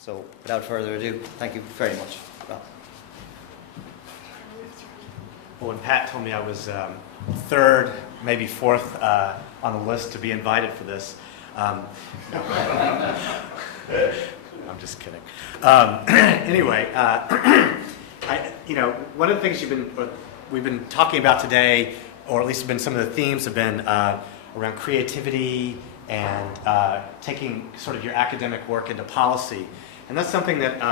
So without further ado, thank you very much. Well, when Pat told me I was third, maybe fourth on the list to be invited for this, I'm just kidding. Anyway, one of the things we've been talking about today, or at least some of the themes have been around creativity and taking sort of your academic work into policy. And that's something that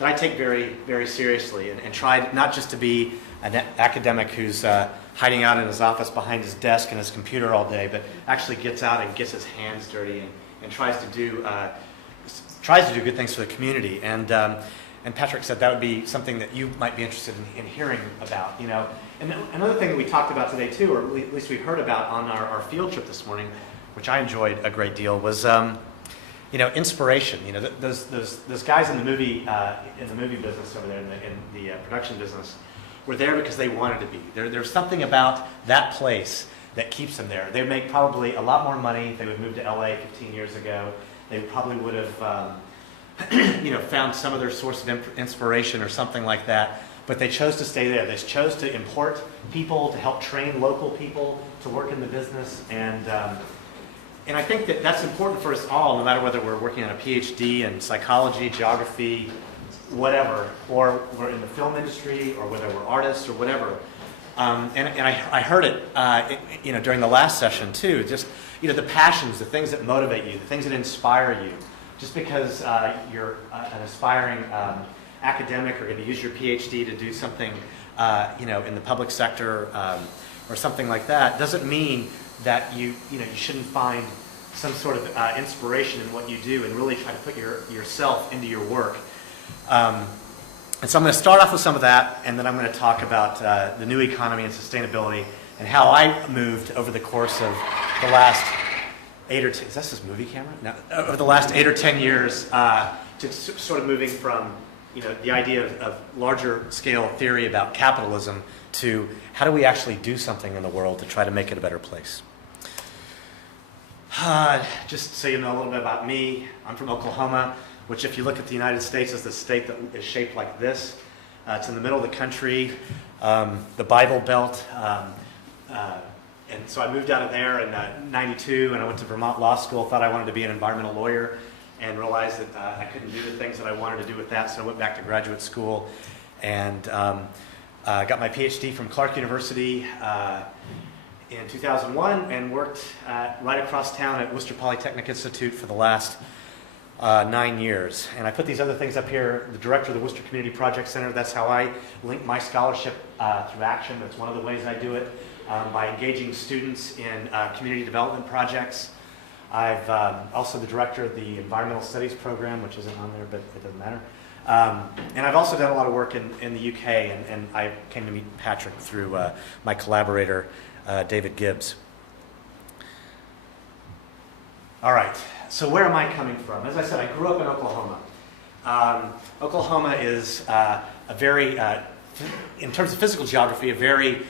I take very, very seriously, and try not just to be an academic who's hiding out in his office behind his desk and his computer all day, but actually gets out and gets his hands dirty and tries to do good things for the community. And Patrick said that would be something that you might be interested in hearing about. And another thing that we talked about today too, or at least we heard about on our field trip this morning, which I enjoyed a great deal, was inspiration. Those guys in the movie business over there, in the production business, were there because they wanted to be. There's something about that place that keeps them there. They would make probably a lot more money if they would move to LA 15 years ago. They probably would have found some other source of inspiration or something like that. But they chose to stay there. They chose to import people, to help train local people to work in the business. And I think that that's important for us all, no matter whether we're working on a PhD in psychology, geography, whatever, or we're in the film industry, or whether we're artists or whatever. And I heard it, during the last session too. Just the passions, the things that motivate you, the things that inspire you. Just because you're an aspiring academic or going to use your PhD to do something, in the public sector or something like that, doesn't mean that you shouldn't find some sort of inspiration in what you do and really try to put yourself into your work. And so I'm going to start off with some of that, and then I'm going to talk about the new economy and sustainability and how I moved over the course of the last 8 or 10, is this movie camera? No, over the last 8 or 10 years to sort of moving from the idea of larger scale theory about capitalism to how do we actually do something in the world to try to make it a better place. Just so you know a little bit about me, I'm from Oklahoma, which if you look at the United States is the state that is shaped like this. It's in the middle of the country, the Bible Belt. And so I moved out of there in '92, and I went to Vermont Law School, thought I wanted to be an environmental lawyer, and realized that I couldn't do the things that I wanted to do with that, so I went back to graduate school and got my PhD from Clark University in 2001 and worked right across town at Worcester Polytechnic Institute for the last 9 years. And I put these other things up here, the director of the Worcester Community Project Center. That's how I link my scholarship through action. That's one of the ways I do it, by engaging students in community development projects. I've also the director of the Environmental Studies program, which isn't on there, but it doesn't matter. And I've also done a lot of work in the UK, and I came to meet Patrick through my collaborator, David Gibbs. All right, so where am I coming from? As I said, I grew up in Oklahoma. Oklahoma is a very, in terms of physical geography, a very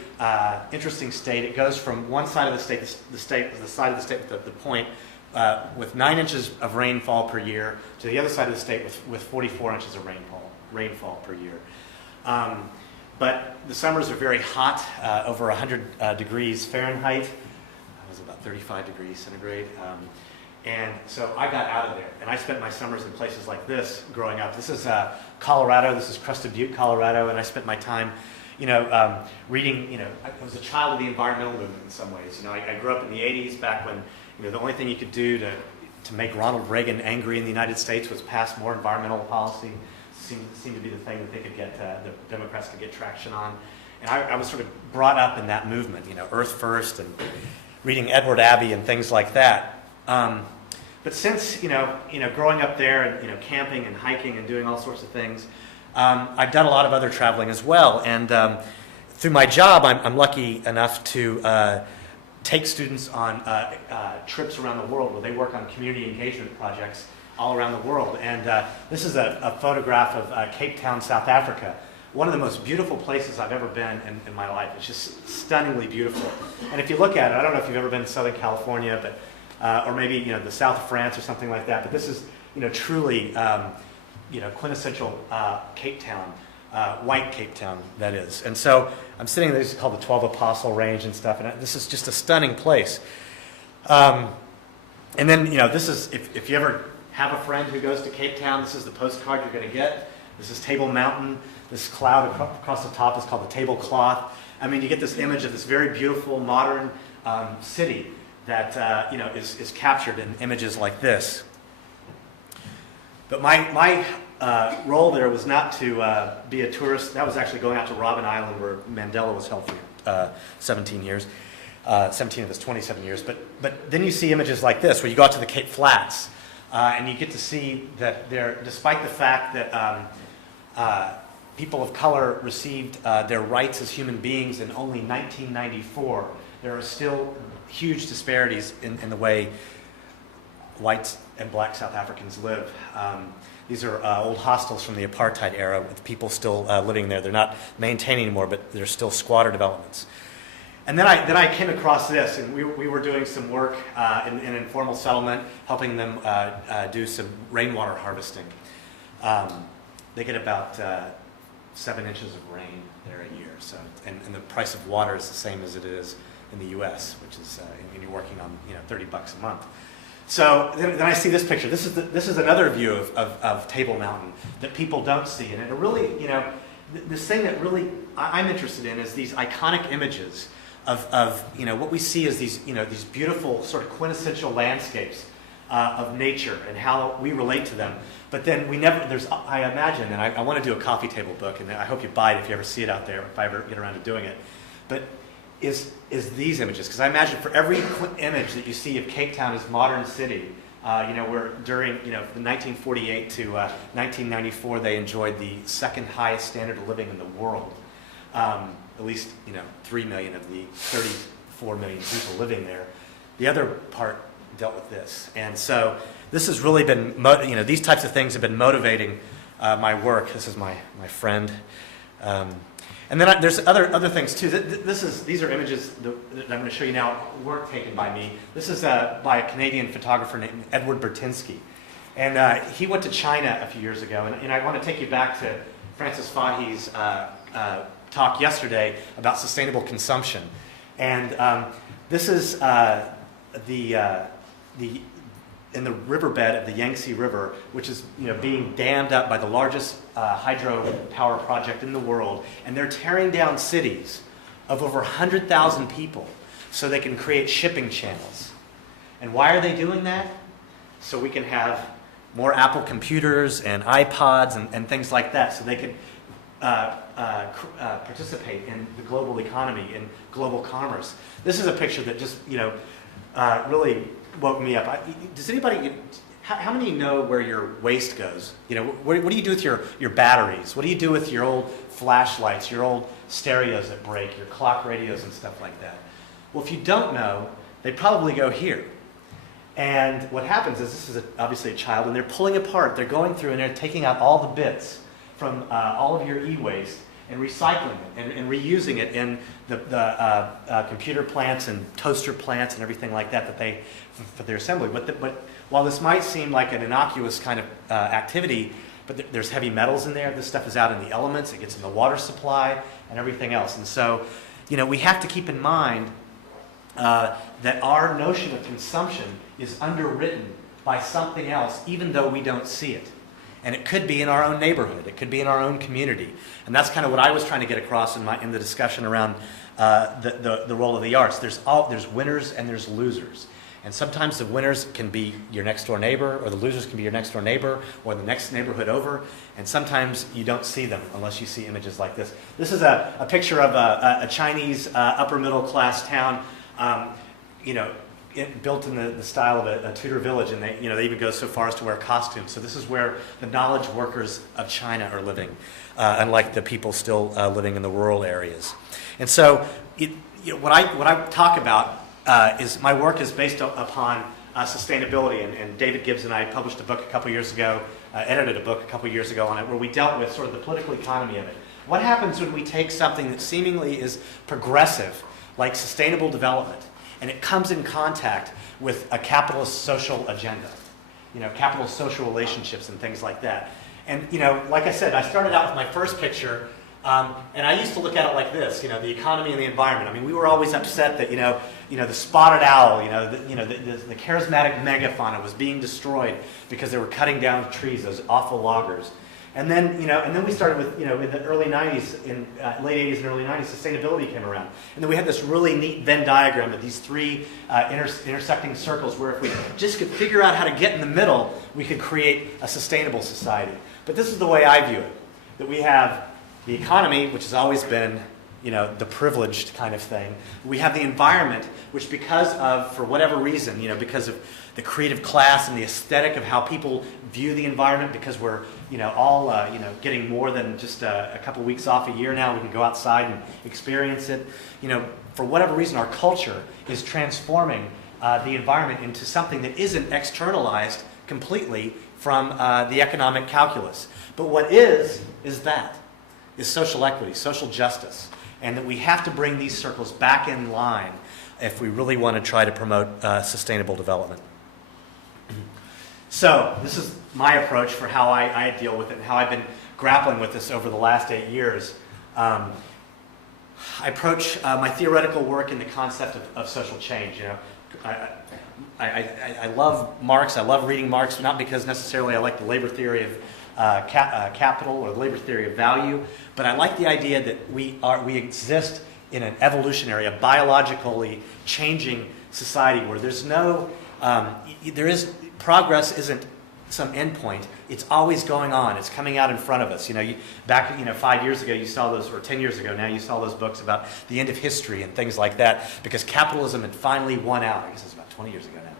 interesting state. It goes from one side of the state, the side of the state with the point, with 9 inches of rainfall per year, to the other side of the state with 44 inches of rainfall per year. But the summers are very hot, over 100 degrees Fahrenheit. That was about 35 degrees centigrade. And so I got out of there, and I spent my summers in places like this growing up. This is Colorado. This is Crested Butte, Colorado, and I spent my time, reading. I was a child of the environmental movement in some ways. I grew up in the '80s, back when the only thing you could do to make Ronald Reagan angry in the United States was pass more environmental policy. Seemed to be the thing that they could get, the Democrats could get traction on. And I was sort of brought up in that movement, Earth First and reading Edward Abbey and things like that. But since, growing up there and, camping and hiking and doing all sorts of things, I've done a lot of other traveling as well. And through my job, I'm lucky enough to take students on trips around the world where they work on community engagement projects all around the world. And this is a photograph of Cape Town, South Africa. One of the most beautiful places I've ever been in my life. It's just stunningly beautiful. And if you look at it, I don't know if you've ever been to Southern California, but or maybe the south of France or something like that. But this is truly, quintessential Cape Town, white Cape Town, that is. And so I'm sitting there, this is called the 12 Apostle Range and stuff, and this is just a stunning place. And then, this is, if you ever have a friend who goes to Cape Town, this is the postcard you're going to get. This is Table Mountain. This cloud across the top is called the tablecloth. I mean, you get this image of this very beautiful, modern city that, is captured in images like this. But my role there was not to be a tourist. That was actually going out to Robben Island, where Mandela was held for 17 years. 17 of his 27 years. But then you see images like this, where you go out to the Cape Flats, and you get to see that despite the fact that people of color received their rights as human beings in only 1994, there are still huge disparities in the way whites and black South Africans live. These are old hostels from the apartheid era with people still living there. They're not maintained anymore, but they're still squatter developments. And then I came across this, and we were doing some work in informal settlement, helping them do some rainwater harvesting. They get about 7 inches of rain there a year, so and the price of water is the same as it is in the U.S., which is and you're working on $30 a month. So then I see this picture. This is another view of Table Mountain that people don't see, and it really this thing that really I'm interested in is these iconic images of what we see as these these beautiful sort of quintessential landscapes of nature and how we relate to them. But then I imagine, and I want to do a coffee table book, and I hope you buy it if you ever see it out there, if I ever get around to doing it. But is these images, because I imagine for every image that you see of Cape Town as modern city, where during from 1948 to 1994 they enjoyed the second highest standard of living in the world. At least 3 million of the 34 million people living there. The other part dealt with this, and so this has really been these types of things have been motivating my work. This is my friend, and then there's other things too. These are images that I'm going to show you now weren't taken by me. This is by a Canadian photographer named Edward Bertinsky, and he went to China a few years ago, and I want to take you back to Francis Fahi's talk yesterday about sustainable consumption, and this is in the riverbed of the Yangtze River, which is being dammed up by the largest hydropower project in the world, and they're tearing down cities of over 100,000 people so they can create shipping channels. And why are they doing that? So we can have more Apple computers and iPods and things like that, so they can participate in the global economy, in global commerce. This is a picture that just really woke me up. Does anybody? How many know where your waste goes? What do you do with your batteries? What do you do with your old flashlights, your old stereos that break, your clock radios and stuff like that? Well, if you don't know, they probably go here. And what happens is this is obviously a child, and they're pulling apart. They're going through and they're taking out all the bits from all of your e-waste and recycling it and reusing it in the computer plants and toaster plants and everything like that for their assembly. But while this might seem like an innocuous kind of activity, but there's heavy metals in there. This stuff is out in the elements. It gets in the water supply and everything else. And so, we have to keep in mind that our notion of consumption is underwritten by something else, even though we don't see it. And it could be in our own neighborhood. It could be in our own community. And that's kind of what I was trying to get across in the discussion around the role of the arts. There's winners and there's losers. And sometimes the winners can be your next door neighbor, or the losers can be your next door neighbor, or the next neighborhood over. And sometimes you don't see them unless you see images like this. This is a picture of a Chinese upper middle class town, built in the style of a Tudor village, and they even go so far as to wear costumes. So this is where the knowledge workers of China are living, unlike the people still living in the rural areas. And so, what I talk about is my work is based upon sustainability. And David Gibbs and I published a book a couple years ago, edited a book a couple years ago on it, where we dealt with sort of the political economy of it. What happens when we take something that seemingly is progressive, like sustainable development, and it comes in contact with a capitalist social agenda? capital social relationships and things like that. And like I said, I started out with my first picture, and I used to look at it like this, the economy and the environment. I mean, we were always upset that the spotted owl, the charismatic megafauna was being destroyed because they were cutting down trees, those awful loggers. And then, we started with, in the early 90s, late 80s and early 90s, sustainability came around. And then we had this really neat Venn diagram of these three intersecting circles where if we just could figure out how to get in the middle, we could create a sustainable society. But this is the way I view it, that we have the economy, which has always been, the privileged kind of thing. We have the environment, which because of, for whatever reason, because of the creative class and the aesthetic of how people view the environment, because we're, all, getting more than just a couple weeks off a year now. We can go outside and experience it. For whatever reason, our culture is transforming the environment into something that isn't externalized completely from the economic calculus. But what is social equity, social justice, and that we have to bring these circles back in line if we really want to try to promote sustainable development. So this is my approach for how I deal with it and how I've been grappling with this over the last 8 years. I approach my theoretical work in the concept of social change. I love Marx. I love reading Marx, not because necessarily I like the labor theory of capital or the labor theory of value, but I like the idea that we exist in an evolutionary, a biologically changing society where there's no, progress isn't some endpoint. It's always going on. It's coming out in front of us. Back 5 years ago, you saw those, or 10 years ago now, you saw those books about the end of history and things like that, because capitalism had finally won out. I guess it's about 20 years ago now.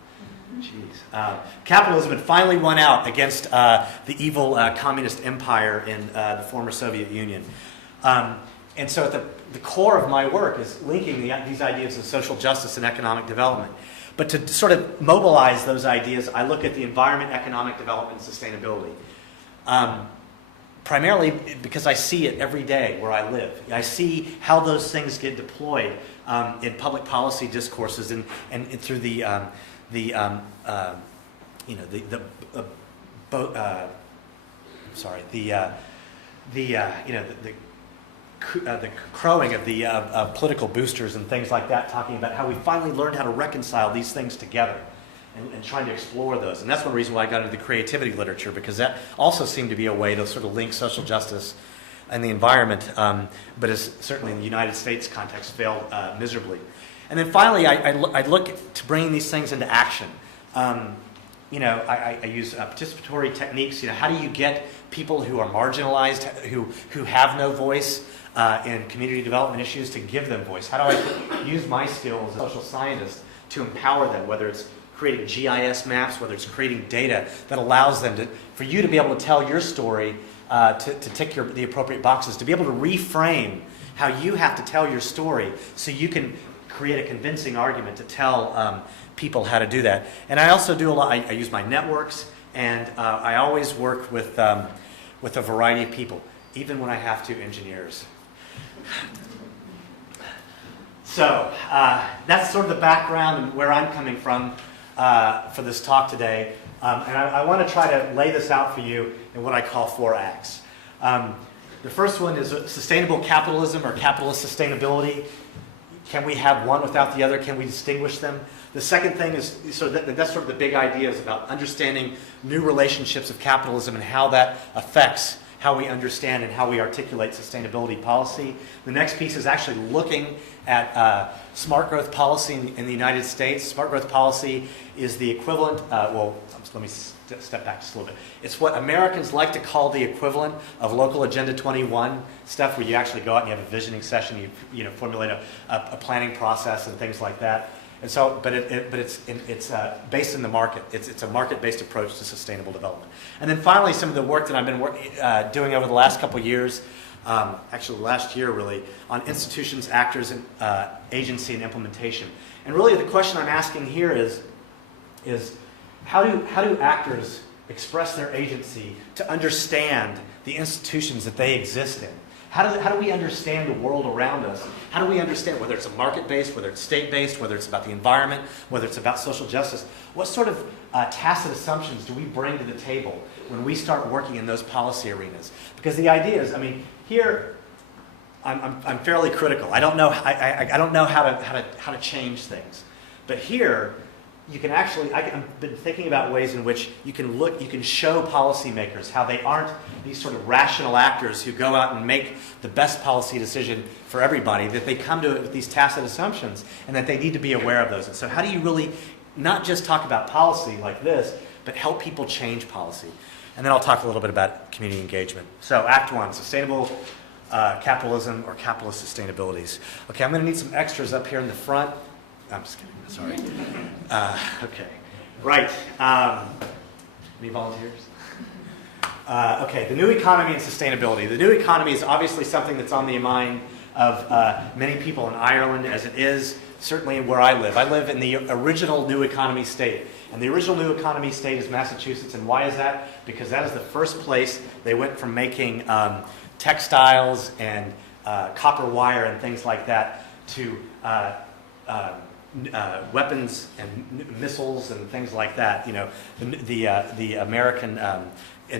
Jeez. Capitalism had finally won out against the evil communist empire in the former Soviet Union. And so at the core of my work is linking these ideas of social justice and economic development. But to sort of mobilize those ideas, I look at the environment, economic development, and sustainability. Primarily because I see it every day where I live. I see how those things get deployed in public policy discourses and through the crowing of the political boosters and things like that, talking about how we finally learned how to reconcile these things together and trying to explore those. And that's one reason why I got into the creativity literature, because that also seemed to be a way to sort of link social justice and the environment, but has certainly in the United States context failed miserably. And then finally, I look to bringing these things into action. I use participatory techniques. How do you get people who are marginalized, who have no voice in community development issues, to give them voice? How do I use my skills as a social scientist to empower them, whether it's creating GIS maps, whether it's creating data that allows them for you to be able to tell your story, to tick the appropriate boxes, to be able to reframe how you have to tell your story so you can create a convincing argument to tell people how to do that. And I also do a lot. I use my networks, and I always work with a variety of people, even when I have to, engineers. So that's sort of the background and where I'm coming from for this talk today. And I want to try to lay this out for you in what I call 4 acts. The first one is sustainable capitalism or capitalist sustainability. Can we have one without the other? Can we distinguish them? The second thing is, that's sort of the big ideas about understanding new relationships of capitalism and how that affects how we understand and how we articulate sustainability policy. The next piece is actually looking at smart growth policy in the United States. Smart growth policy is the equivalent, let me step back just a little bit. It's what Americans like to call the equivalent of local Agenda 21 stuff, where you actually go out and you have a visioning session, you formulate a planning process and things like that. And so, but it's based in the market. It's a market-based approach to sustainable development. And then finally, some of the work that I've been doing over the last couple of years, actually last year really, on institutions, actors, and agency and implementation. And really, the question I'm asking here is how do actors express their agency to understand the institutions that they exist in? How do we understand the world around us? How do we understand whether it's a market-based, whether it's state-based, whether it's about the environment, whether it's about social justice? What sort of tacit assumptions do we bring to the table when we start working in those policy arenas? Because the idea is, I mean, here I'm fairly critical. I don't know how to change things, but here you can actually, I've been thinking about ways in which you can show policymakers how they aren't these sort of rational actors who go out and make the best policy decision for everybody, that they come to it with these tacit assumptions and that they need to be aware of those. And so how do you really not just talk about policy like this, but help people change policy? And then I'll talk a little bit about community engagement. So Act 1, sustainable capitalism or capitalist sustainabilities. Okay, I'm going to need some extras up here in the front. I'm just kidding, sorry. Okay, right. Any volunteers? Okay, the new economy and sustainability. The new economy is obviously something that's on the mind of many people in Ireland, as it is certainly where I live. I live in the original new economy state. And the original new economy state is Massachusetts. And why is that? Because that is the first place they went from making textiles and copper wire and things like that to weapons and missiles and things like that. You know, the American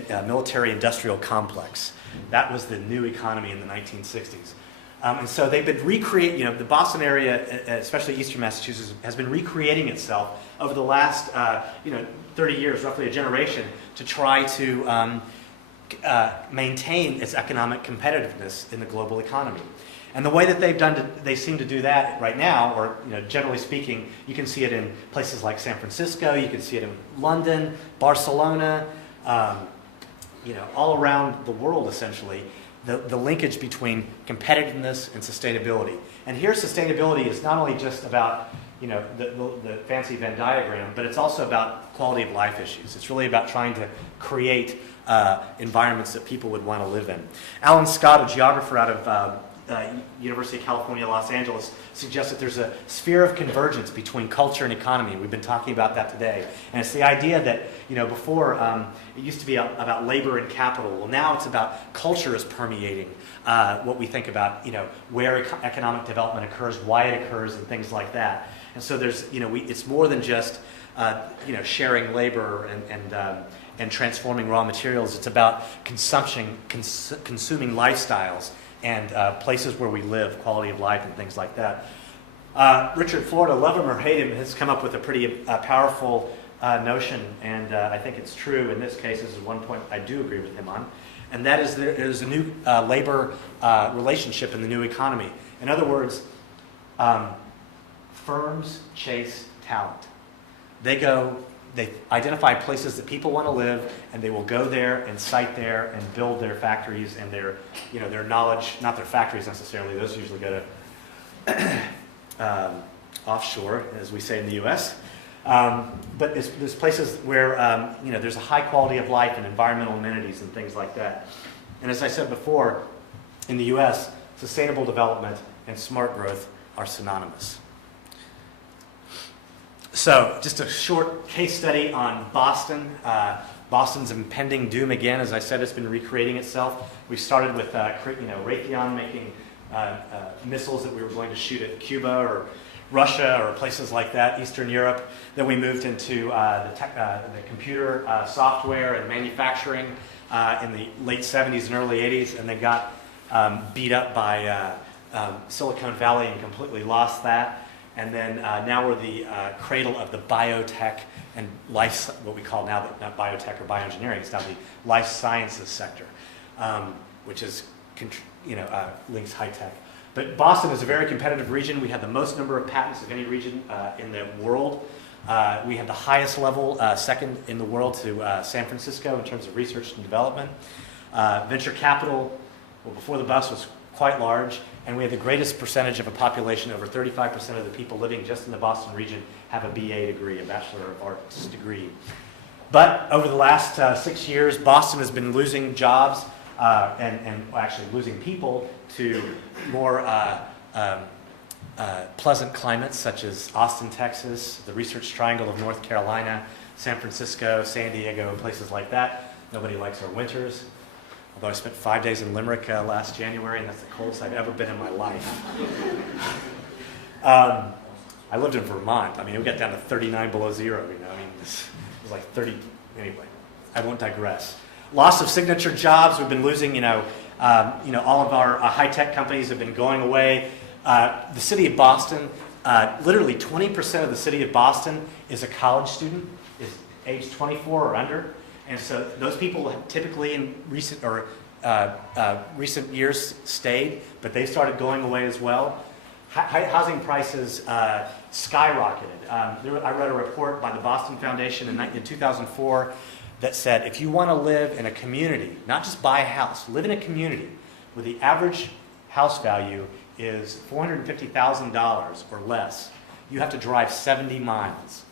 military-industrial complex. That was the new economy in the 1960s. And so they've been recreating, you know, the Boston area, especially eastern Massachusetts, has been recreating itself over the last, 30 years, roughly a generation, to try to maintain its economic competitiveness in the global economy. And the way that they seem to do that right now, or generally speaking, you can see it in places like San Francisco, you can see it in London, Barcelona, all around the world essentially. The linkage between competitiveness and sustainability. And here sustainability is not only just about the fancy Venn diagram, but it's also about quality of life issues. It's really about trying to create environments that people would want to live in. Alan Scott, a geographer out of University of California, Los Angeles, suggests that there's a sphere of convergence between culture and economy. We've been talking about that today. And it's the idea that, before it used to be about labor and capital. Well, now it's about culture is permeating what we think about, where economic development occurs, why it occurs, and things like that. And so there's, it's more than just, sharing labor and transforming raw materials. It's about consuming lifestyles and places where we live, quality of life and things like that. Richard Florida, love him or hate him, has come up with a pretty powerful notion, and I think it's true in this case. This is one point I do agree with him on, and that is there is a new labor relationship in the new economy. In other words, firms chase talent. They identify places that people want to live, and they will go there and site there and build their factories and their knowledge, not their factories necessarily, those usually go to offshore, as we say in the U.S. But there's places where there's a high quality of life and environmental amenities and things like that. And as I said before, in the U.S., sustainable development and smart growth are synonymous. So, just a short case study on Boston. Boston's impending doom again. As I said, it's been recreating itself. We started with Raytheon making missiles that we were going to shoot at Cuba or Russia or places like that, Eastern Europe. Then we moved into the computer software and manufacturing in the late 70s and early 80s, and they got beat up by Silicon Valley and completely lost that. And then now we're the cradle of the biotech and life, what we call now, not biotech or bioengineering, it's now the life sciences sector, which is, links high tech. But Boston is a very competitive region. We have the most number of patents of any region in the world. We have the highest level, second in the world to San Francisco in terms of research and development. Venture capital, well, before the bus was quite large, and we have the greatest percentage of a population. Over 35% of the people living just in the Boston region have a BA degree, a Bachelor of Arts degree. But over the last 6 years, Boston has been losing jobs and actually losing people to more pleasant climates such as Austin, Texas, the Research Triangle of North Carolina, San Francisco, San Diego, and places like that. Nobody likes our winters. although I spent 5 days in Limerick last January, and that's the coldest I've ever been in my life. I lived in Vermont. I mean, it got down to 39 below zero, you know. I mean, it was like 30, anyway, I won't digress. Loss of signature jobs. We've been losing, all of our high-tech companies have been going away. The city of Boston, literally 20% of the city of Boston is a college student, is age 24 or under. And so those people have typically in recent years stayed, but they started going away as well. Housing prices skyrocketed. I read a report by the Boston Foundation in 2004 that said if you want to live in a community, not just buy a house, live in a community where the average house value is $450,000 or less, you have to drive 70 miles.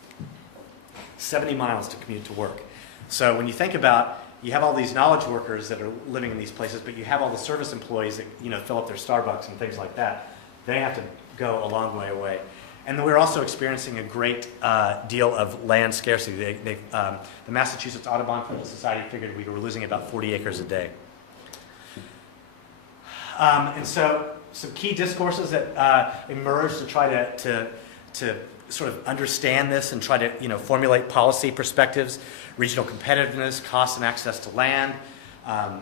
70 miles to commute to work. So when you think about, you have all these knowledge workers that are living in these places, but you have all the service employees that fill up their Starbucks and things like that. They have to go a long way away. And then we're also experiencing a great deal of land scarcity. The Massachusetts Audubon Society figured we were losing about 40 acres a day. And so some key discourses that emerged to try to sort of understand this and try to formulate policy perspectives: regional competitiveness, cost and access to land,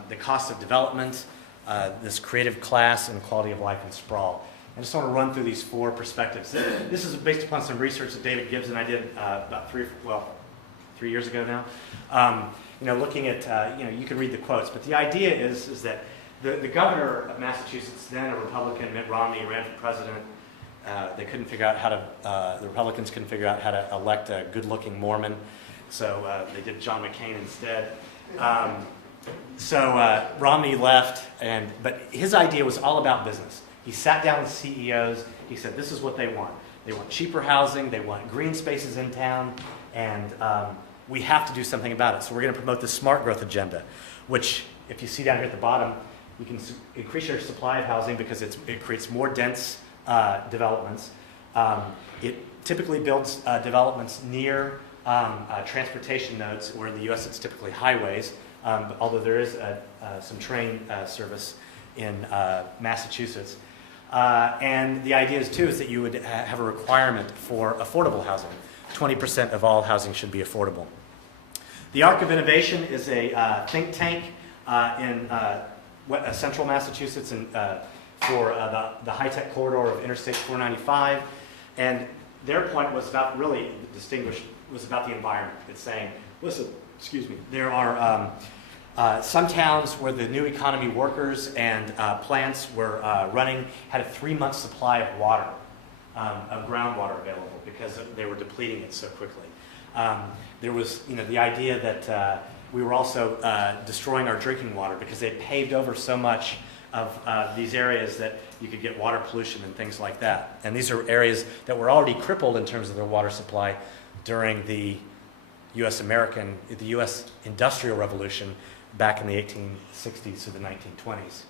the cost of development, this creative class, and quality of life and sprawl. I just want to run through these 4 perspectives. This is based upon some research that David Gibbs and I did about 3 years ago now. Looking at, you can read the quotes, but the idea is that the governor of Massachusetts, then a Republican, Mitt Romney, ran for president. They couldn't figure out how to, the Republicans couldn't figure out how to elect a good-looking Mormon, so they did John McCain instead. So Romney left, but his idea was all about business. He sat down with CEOs. He said, this is what they want. They want cheaper housing. They want green spaces in town. And we have to do something about it. So we're going to promote the smart growth agenda, which, if you see down here at the bottom, you can increase your supply of housing because it creates more dense developments. It typically builds developments near transportation nodes, where in the U.S. it's typically highways, although there is some train service in Massachusetts. And the idea is that you would have a requirement for affordable housing. 20% of all housing should be affordable. The Arc of Innovation is a think tank in central Massachusetts and for the high-tech corridor of Interstate 495. And their point was about was about the environment. It's saying, listen, there are some towns where the new economy workers and plants were had a 3-month supply of water, of groundwater available because they were depleting it so quickly. There was, the idea that we were also destroying our drinking water because they paved over so much of these areas that you could get water pollution and things like that. And these are areas that were already crippled in terms of their water supply during the U.S. Industrial Revolution back in the 1860s to the 1920s.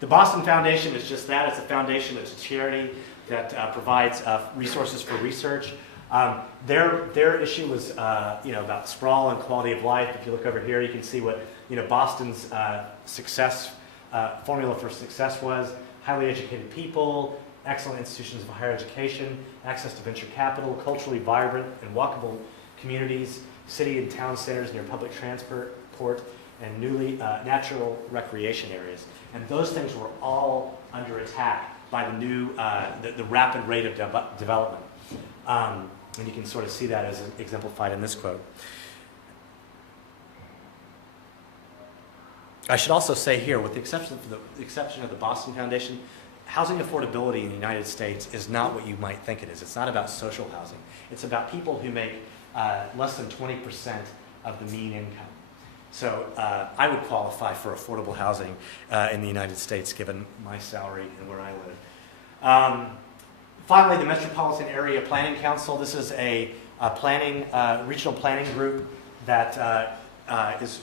The Boston Foundation is just that. It's a foundation, it's a charity that provides resources for research. Their issue was about sprawl and quality of life. If you look over here, you can see what Boston's formula for success was: highly educated people, excellent institutions of higher education, access to venture capital, culturally vibrant and walkable communities, city and town centers near public transport, and natural recreation areas. And those things were all under attack by the rapid rate of development. And you can sort of see that as exemplified in this quote. I should also say here, with the exception of the Boston Foundation, housing affordability in the United States is not what you might think it is. It's not about social housing. It's about people who make less than 20% of the mean income. So I would qualify for affordable housing in the United States, given my salary and where I live. Finally, the Metropolitan Area Planning Council. This is a regional planning group that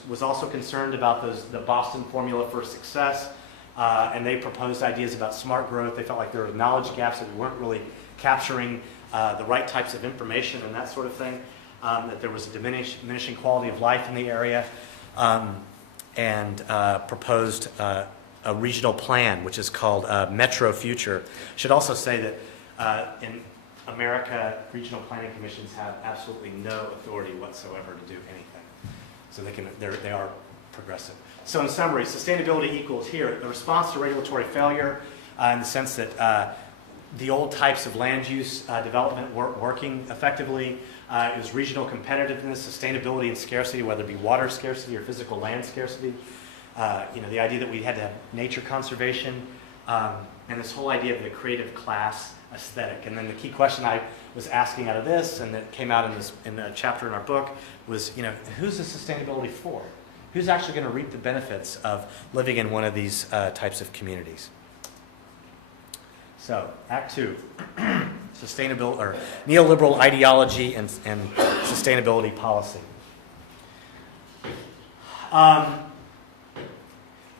was also concerned about the Boston formula for success, and they proposed ideas about smart growth. They felt like there were knowledge gaps, that we weren't really capturing the right types of information and that sort of thing, that there was a diminishing quality of life in the area. and proposed a regional plan, which is called Metro Future. I should also say that in America, regional planning commissions have absolutely no authority whatsoever to do anything. So they are progressive. So in summary, sustainability equals here the response to regulatory failure in the sense that the old types of land use development weren't working effectively. It was regional competitiveness, sustainability, and scarcity, whether it be water scarcity or physical land scarcity. The idea that we had to have nature conservation, and this whole idea of the creative class aesthetic. And then the key question I was asking out of this, and that came out in a chapter in our book, was, who's the sustainability for? Who's actually going to reap the benefits of living in one of these types of communities? So, Act 2, sustainable or neoliberal ideology and sustainability policy.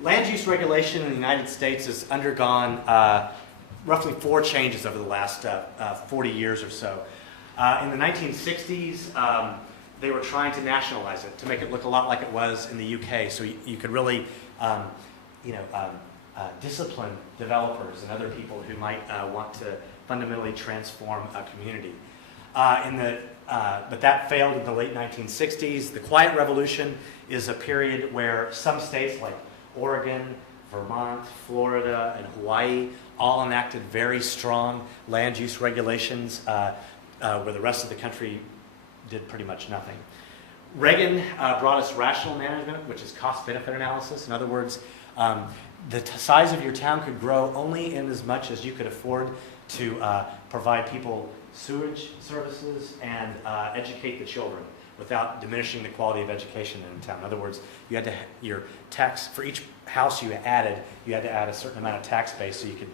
Land use regulation in the United States has undergone roughly 4 changes over the last 40 years or so. In the 1960s, they were trying to nationalize it to make it look a lot like it was in the UK, so you could really, discipline developers and other people who might want to fundamentally transform a community. But that failed in the late 1960s. The Quiet Revolution is a period where some states like Oregon, Vermont, Florida, and Hawaii all enacted very strong land use regulations where the rest of the country did pretty much nothing. Reagan brought us rational management, which is cost-benefit analysis. In other words, the size of your town could grow only in as much as you could afford to provide people sewage services and educate the children without diminishing the quality of education in the town. In other words, you had to your tax for each house you had to add a certain amount of tax base so you could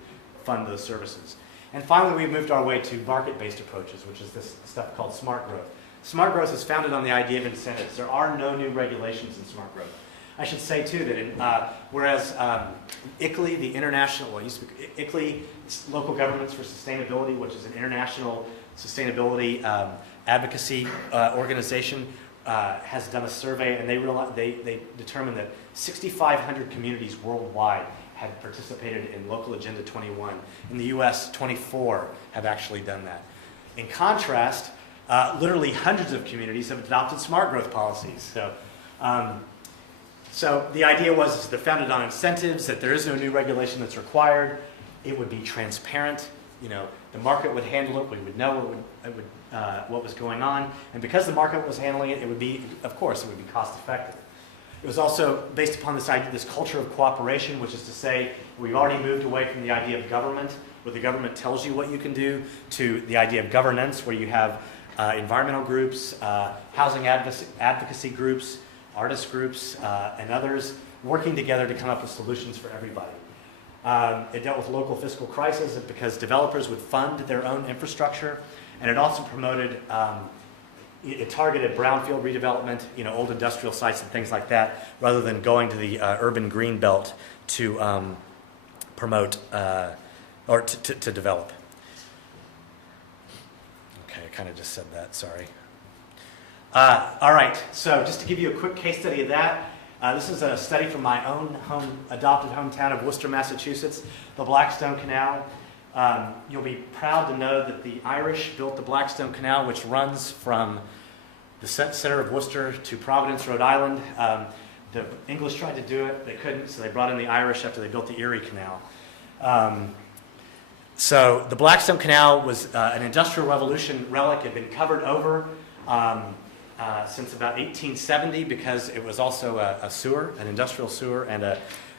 fund those services. And finally, we moved our way to market-based approaches, which is this stuff called smart growth. Smart growth is founded on the idea of incentives. There are no new regulations in smart growth. I should say, too, that whereas ICLEI, the international, well, ICLEI, Local Governments for Sustainability, which is an international sustainability advocacy organization, has done a survey, and they determined that 6,500 communities worldwide had participated in Local Agenda 21. In the U.S., 24 have actually done that. In contrast, literally hundreds of communities have adopted smart growth policies. So the idea was they're founded on incentives, that there is no new regulation that's required. It would be transparent. The market would handle it. We would know what was going on. And because the market was handling it, it would be cost effective. It was also based upon this idea, this culture of cooperation, which is to say we've already moved away from the idea of government, where the government tells you what you can do, to the idea of governance, where you have environmental groups, housing advocacy groups, artist groups, and others working together to come up with solutions for everybody. It dealt with local fiscal crisis because developers would fund their own infrastructure, and it also promoted, it targeted brownfield redevelopment, old industrial sites and things like that, rather than going to the urban green belt to promote or to develop. Okay, I kind of just said that, sorry. All right, so just to give you a quick case study of that, this is a study from my own adopted hometown of Worcester, Massachusetts, the Blackstone Canal. You'll be proud to know that the Irish built the Blackstone Canal, which runs from the center of Worcester to Providence, Rhode Island. The English tried to do it, they couldn't, so they brought in the Irish after they built the Erie Canal. So the Blackstone Canal was an Industrial Revolution relic. It had been covered over since about 1870 because it was also a sewer, an industrial sewer, and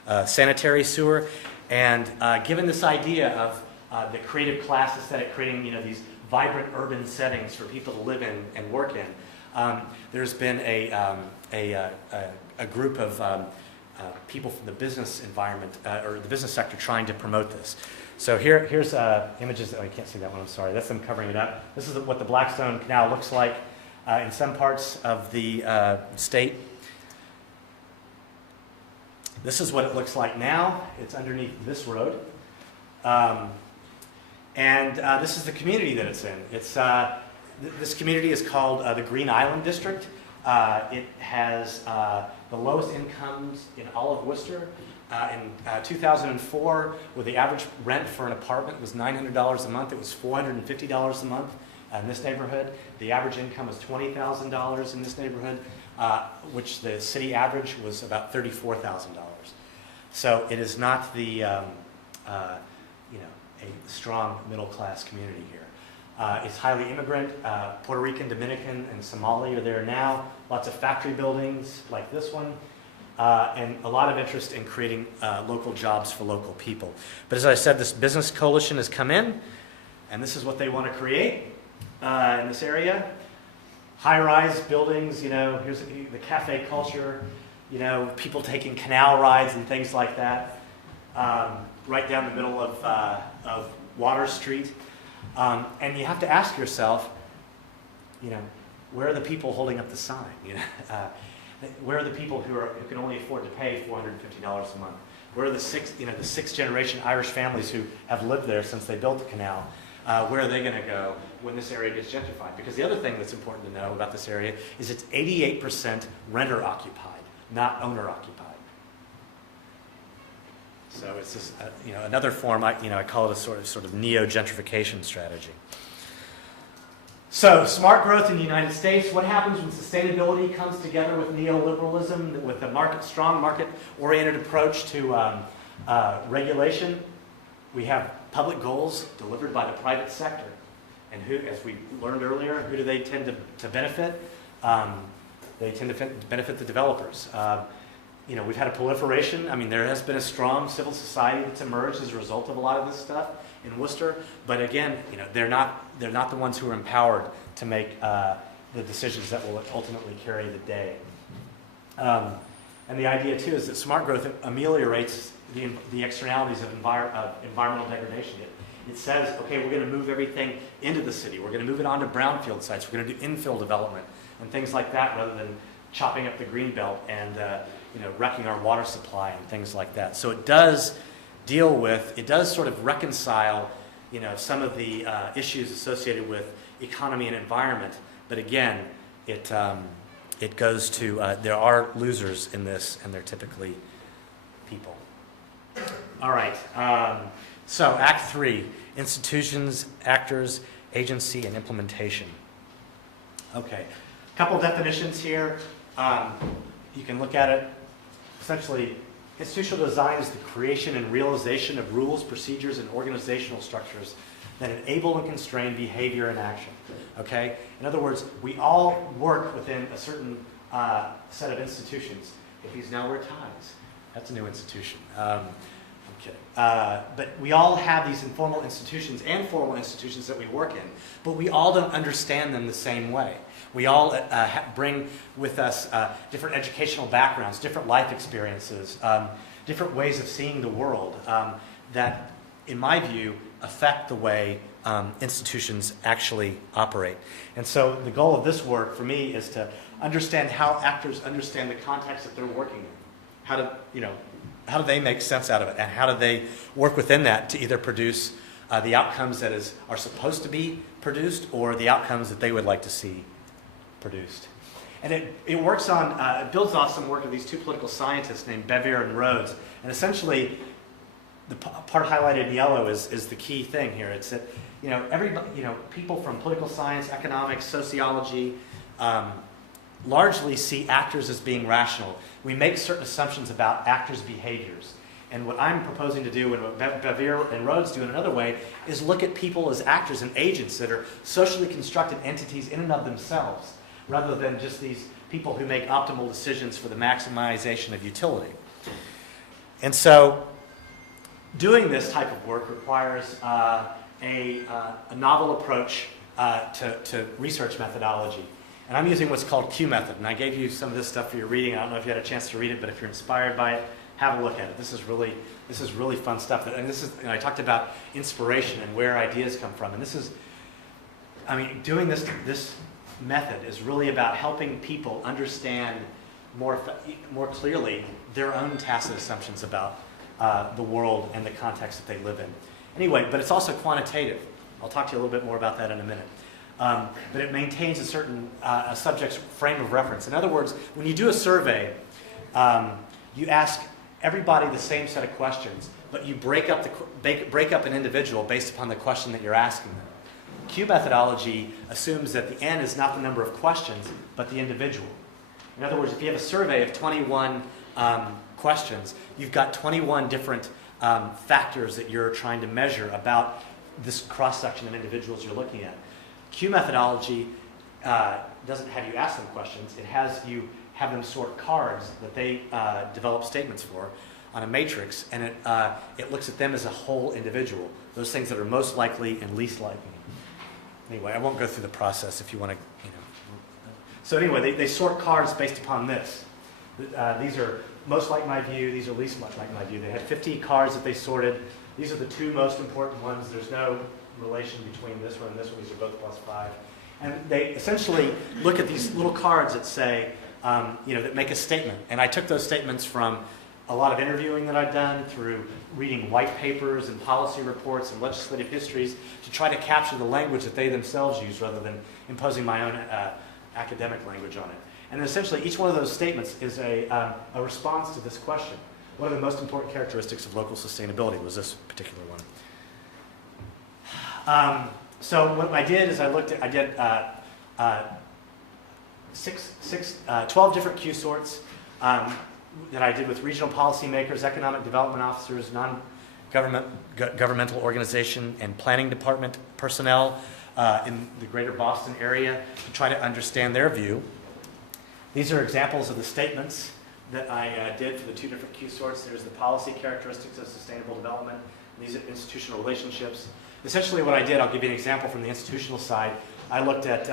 a sanitary sewer. And given this idea of the creative class aesthetic, creating these vibrant urban settings for people to live in and work in, there's been a group of people from the business environment or the business sector trying to promote this. So here's images. Oh, you can't see that one. I'm sorry. That's them covering it up. This is what the Blackstone Canal looks like in some parts of the state. This is what it looks like now. It's underneath this road. And this is the community that it's in. This community is called the Green Island District. It has the lowest incomes in all of Worcester. In 2004, where the average rent for an apartment was $900 a month, it was $450 a month in this neighborhood. The average income was $20,000 in this neighborhood, which the city average was about $34,000. So it is not the a strong middle class community here. It's highly immigrant. Puerto Rican, Dominican, and Somali are there now. Lots of factory buildings like this one. And a lot of interest in creating local jobs for local people. But as I said, this business coalition has come in, and this is what they want to create in this area. High-rise buildings, here's the cafe culture, people taking canal rides and things like that, right down the middle of Water Street. And you have to ask yourself, where are the people holding up the sign? Where are the people who can only afford to pay $450 a month? Where are the sixth generation Irish families who have lived there since they built the canal? Where are they going to go when this area gets gentrified? Because the other thing that's important to know about this area is it's 88% renter occupied, not owner occupied. So it's just another form. I call it a sort of neo-gentrification strategy. So, smart growth in the United States. What happens when sustainability comes together with neoliberalism, with a strong market-oriented approach to regulation? We have public goals delivered by the private sector. And who, as we learned earlier, who do they tend to benefit? They tend to benefit the developers. We've had a proliferation. there has been a strong civil society that's emerged as a result of a lot of this stuff in Worcester. But again, they're not the ones who are empowered to make the decisions that will ultimately carry the day. And the idea too is that smart growth ameliorates the externalities of environmental degradation. It says, okay, we're going to move everything into the city. We're going to move it onto brownfield sites. We're going to do infill development and things like that, rather than chopping up the green belt and wrecking our water supply and things like that. So it does sort of reconcile, some of the issues associated with economy and environment. But again, it goes to, there are losers in this, and they're typically people. All right, so Act 3, institutions, actors, agency, and implementation. Okay, a couple definitions here. You can look at it. Essentially, institutional design is the creation and realization of rules, procedures, and organizational structures that enable and constrain behavior and action. Okay? In other words, we all work within a certain set of institutions. If these now wear ties, that's a new institution. I'm kidding. But we all have these informal institutions and formal institutions that we work in, but we all don't understand them the same way. We all bring with us different educational backgrounds, different life experiences, different ways of seeing the world that, in my view, affect the way institutions actually operate. And so the goal of this work for me is to understand how actors understand the context that they're working in. How do they make sense out of it, and how do they work within that to either produce the outcomes that are supposed to be produced, or the outcomes that they would like to see produced. And it works on, it builds off some work of these two political scientists named Bevier and Rhodes. And essentially, the part highlighted in yellow is the key thing here. It's that, everybody, people from political science, economics, sociology, largely see actors as being rational. We make certain assumptions about actors' behaviors. And what I'm proposing to do, and what Bevier and Rhodes do in another way, is look at people as actors and agents that are socially constructed entities in and of themselves, rather than just these people who make optimal decisions for the maximization of utility. And so, doing this type of work requires a novel approach to research methodology. And I'm using what's called Q method. And I gave you some of this stuff for your reading. I don't know if you had a chance to read it, but if you're inspired by it, have a look at it. This is really fun stuff. And I talked about inspiration and where ideas come from. And this is, doing this method is really about helping people understand more clearly their own tacit assumptions about the world and the context that they live in. Anyway, but it's also quantitative. I'll talk to you a little bit more about that in a minute. but it maintains a certain a subject's frame of reference. In other words, when you do a survey, you ask everybody the same set of questions, but you break up an individual based upon the question that you're asking them. Q methodology assumes that the N is not the number of questions, but the individual. In other words, if you have a survey of 21 questions, you've got 21 different factors that you're trying to measure about this cross-section of individuals you're looking at. Q methodology doesn't have you ask them questions. It has you have them sort cards that they develop statements for on a matrix, and it looks at them as a whole individual, those things that are most likely and least likely. Anyway, I won't go through the process if you want to, So anyway, they sort cards based upon this. These are most like my view, these are least like my view. They had 50 cards that they sorted. These are the two most important ones. There's no relation between this one and this one. These are both +5. And they essentially look at these little cards that say, that make a statement. And I took those statements from a lot of interviewing that I've done, through reading white papers and policy reports and legislative histories to try to capture the language that they themselves use rather than imposing my own academic language on it. And essentially each one of those statements is a response to this question. What are the most important characteristics of local sustainability? Was this particular one. So what I did is I did 12 different Q sorts that I did with regional policymakers, economic development officers, governmental organization, and planning department personnel in the greater Boston area to try to understand their view. These are examples of the statements that I did for the two different Q sorts. There's the policy characteristics of sustainable development. These are institutional relationships. Essentially what I did, I'll give you an example from the institutional side. I looked at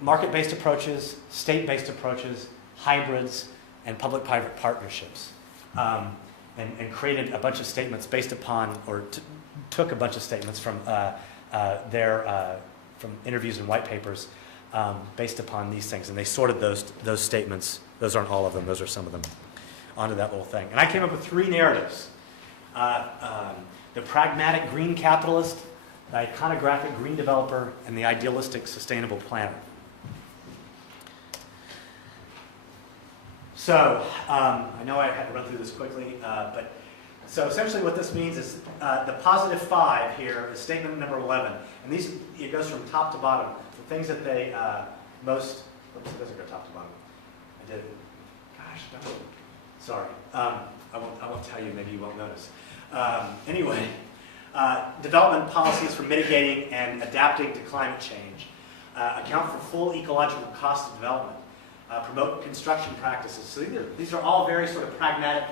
market-based approaches, state-based approaches, hybrids, and public-private partnerships, and created a bunch of statements based upon, or took a bunch of statements from from interviews and white papers based upon these things, and they sorted those statements. Those aren't all of them; those are some of them, onto that little thing. And I came up with 3 narratives: the pragmatic green capitalist, the iconographic green developer, and the idealistic sustainable planner. So, I know I had to run through this quickly, but so essentially what this means is the +5 here is statement number 11. And it goes from top to bottom. The things that they oops, it doesn't go top to bottom. I did, gosh, no. Sorry. I won't tell you, maybe you won't notice. Anyway, development policies for mitigating and adapting to climate change, account for full ecological cost of development, promote construction practices. So these are all very sort of pragmatic,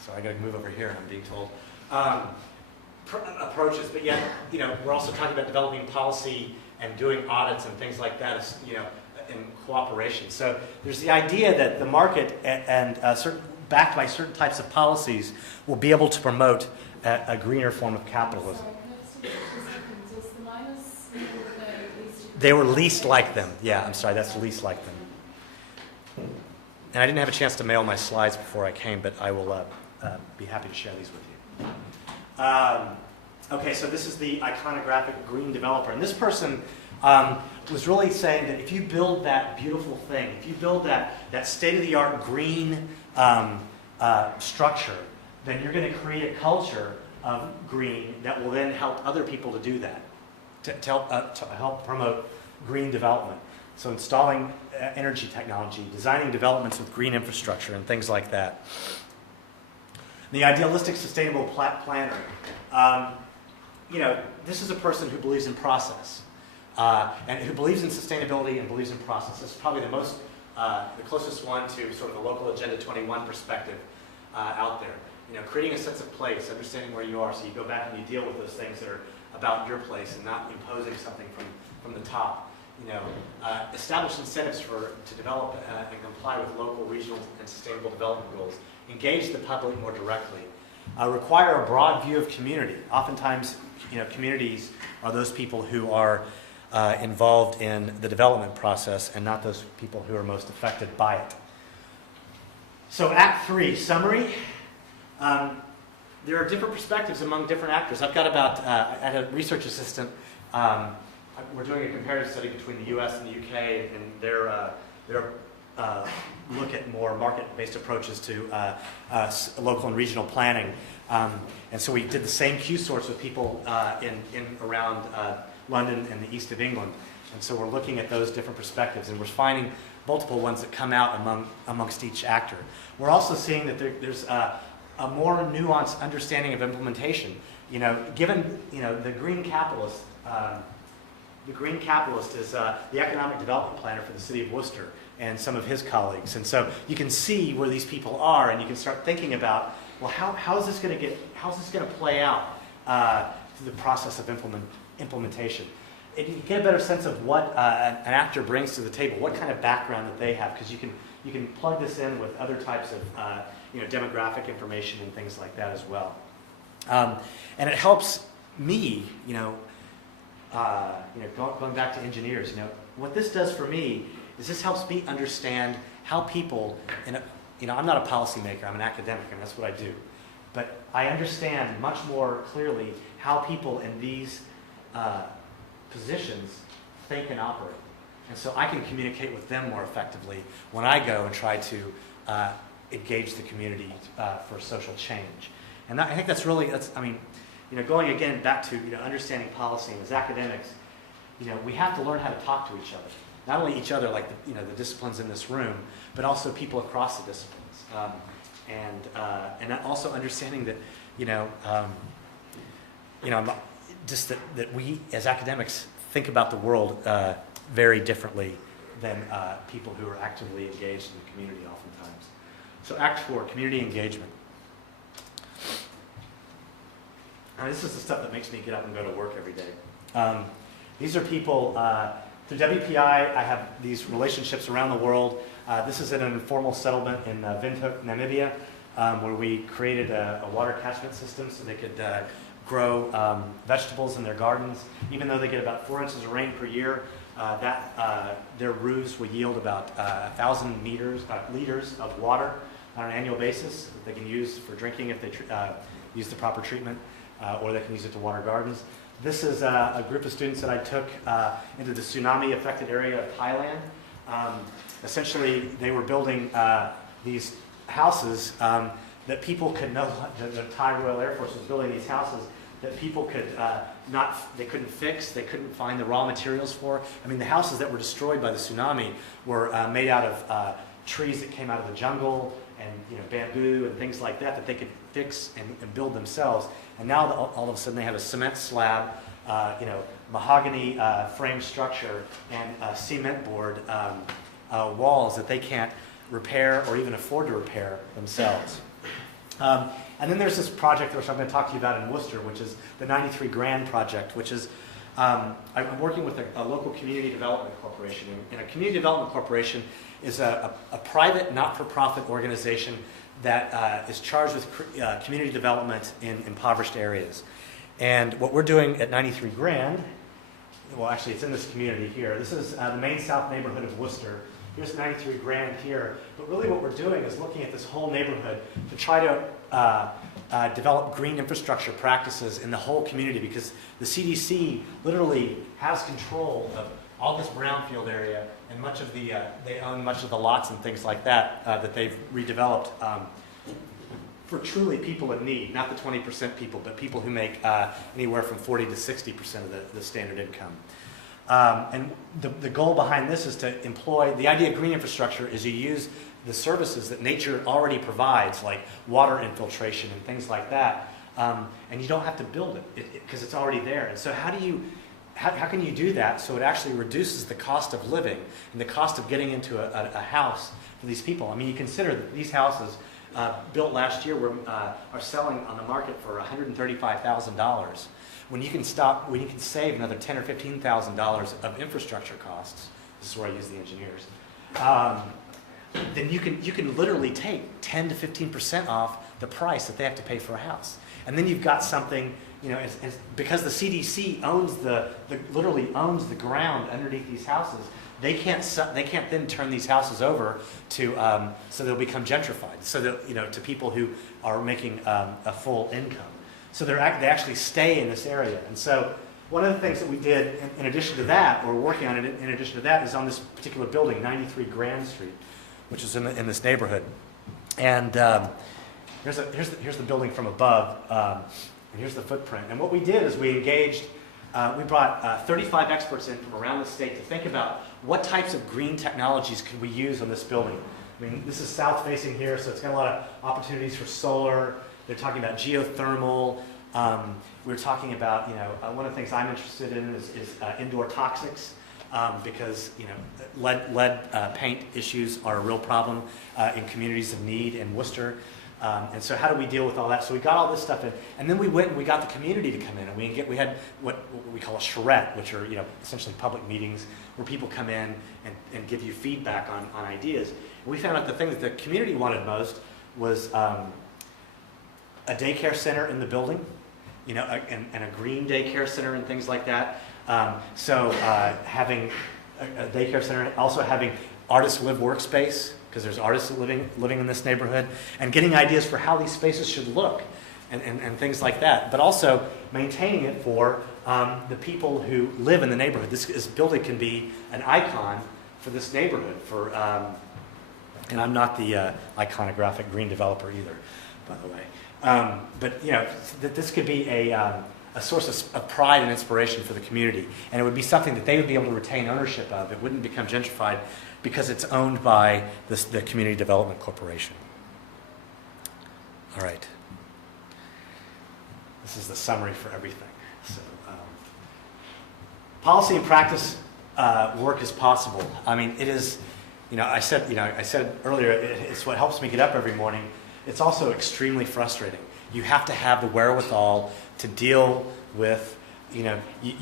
sorry, I got to move over here, I'm being told, approaches, but yet, we're also talking about developing policy and doing audits and things like that, in cooperation. So there's the idea that the market and backed by certain types of policies will be able to promote a greener form of capitalism. They were least like them. Yeah, I'm sorry, that's least like them. And I didn't have a chance to mail my slides before I came, but I will be happy to share these with you. Okay, so this is the iconographic green developer. And this person was really saying that if you build that beautiful thing, if you build that state-of-the-art green structure, then you're going to create a culture of green that will then help other people to do that. To help promote green development. So installing energy technology, designing developments with green infrastructure and things like that. The idealistic sustainable planner. This is a person who believes in process and who believes in sustainability and believes in process. This is probably the closest one to sort of a local Agenda 21 perspective out there. Creating a sense of place, understanding where you are, so you go back and you deal with those things that are about your place and not imposing something from the top. Establish incentives to develop and comply with local, regional, and sustainable development goals. Engage the public more directly. Require a broad view of community. Oftentimes, communities are those people who are involved in the development process and not those people who are most affected by it. So Act 3, summary. there are different perspectives among different actors. I've got about, I had a research assistant, we're doing a comparative study between the US and the UK, and their look at more market-based approaches to local and regional planning. And so we did the same Q sorts with people in around London and the east of England. And so we're looking at those different perspectives, and we're finding multiple ones that come out amongst each actor. We're also seeing that there's a more nuanced understanding of implementation. You know, given the green capitalist is the economic development planner for the city of Worcester and some of his colleagues, and so you can see where these people are, and you can start thinking about, well, how is this going to play out through the process of implementation. You get a better sense of what an actor brings to the table, what kind of background that they have, because you can plug this in with other types of demographic information and things like that as well. And it helps me, going back to engineers, what this does for me is this helps me understand how people, I'm not a policymaker, I'm an academic, and that's what I do. But I understand much more clearly how people in these positions think and operate. And so I can communicate with them more effectively when I go and try to engage the community for social change. And I think going again back to understanding policy, and as academics, we have to learn how to talk to each other. Not only each other, like the disciplines in this room, but also people across the disciplines. And also understanding that just that we as academics think about the world very differently than people who are actively engaged in the community oftentimes. So Act 4, community engagement. Now, this is the stuff that makes me get up and go to work every day. These are people, through WPI, I have these relationships around the world. This is in an informal settlement in Windhoek, Namibia, where we created a water catchment system so they could grow vegetables in their gardens. Even though they get about 4 inches of rain per year, their roofs will yield about 1,000 liters of water on an annual basis that they can use for drinking if they use the proper treatment, or they can use it to water gardens. This is a group of students that I took into the tsunami-affected area of Thailand. Essentially, they were building these houses that people could the Thai Royal Air Force was building these houses that people could they couldn't fix, they couldn't find the raw materials for. I mean, the houses that were destroyed by the tsunami were made out of trees that came out of the jungle and bamboo and things like that they could fix and build themselves. And now all of a sudden they have a cement slab, mahogany frame structure and cement board walls that they can't repair or even afford to repair themselves. And then there's this project which I'm going to talk to you about in Worcester, which is the 93 Grand Project, which is, I'm working with a local community development corporation. And a community development corporation is a private, not-for-profit organization that is charged with community development in impoverished areas. And what we're doing at 93 Grand, well, actually, it's in this community here. This is the main south neighborhood of Worcester. Here's 93 Grand here. But really what we're doing is looking at this whole neighborhood to try to develop green infrastructure practices in the whole community, because the CDC literally has control of all this brownfield area and much of they own much of the lots and things like that that they've redeveloped for truly people in need, not the 20% people, but people who make anywhere from 40 to 60% of the standard income. And the goal behind this is to employ, the idea of green infrastructure is you use the services that nature already provides, like water infiltration and things like that, and you don't have to build it because it's already there. And so how can you do that so it actually reduces the cost of living and the cost of getting into a house for these people? I mean, you consider that these houses built last year are selling on the market for $135,000. When you can save another $10,000 or $15,000 of infrastructure costs, this is where I use the engineers, then you can literally take 10 to 15% off the price that they have to pay for a house. And then you've got something because the CDC owns literally owns the ground underneath these houses, they can't then turn these houses over to so they'll become gentrified. So that to people who are making a full income. So they actually stay in this area. And so one of the things that we did in addition to that, or working on it in addition to that, is on this particular building, 93 Grand Street, which is in this neighborhood. And here's the building from above, and here's the footprint. And what we did is we engaged, we brought 35 experts in from around the state to think about what types of green technologies could we use on this building. I mean, this is south facing here, so it's got a lot of opportunities for solar. They're talking about geothermal. We were talking about, one of the things I'm interested in is indoor toxics, because lead paint issues are a real problem in communities of need in Worcester. And so how do we deal with all that? So we got all this stuff in, and then we went and we got the community to come in, and we had what we call a charrette, which are essentially public meetings where people come in and give you feedback on ideas. And we found out the thing that the community wanted most was a daycare center in the building, and a green daycare center and things like that. So having a daycare center, also having artist live workspace, because there's artists living in this neighborhood, and getting ideas for how these spaces should look and things like that. But also maintaining it for the people who live in the neighborhood. This building can be an icon for this neighborhood. And I'm not the iconographic green developer either, by the way. But that this could be a source of pride and inspiration for the community, and it would be something that they would be able to retain ownership of. It wouldn't become gentrified because it's owned by the Community Development Corporation. All right. This is the summary for everything. So, policy and practice work is possible. I mean, it is. I said earlier, it's what helps me get up every morning. It's also extremely frustrating. You have to have the wherewithal to deal with, you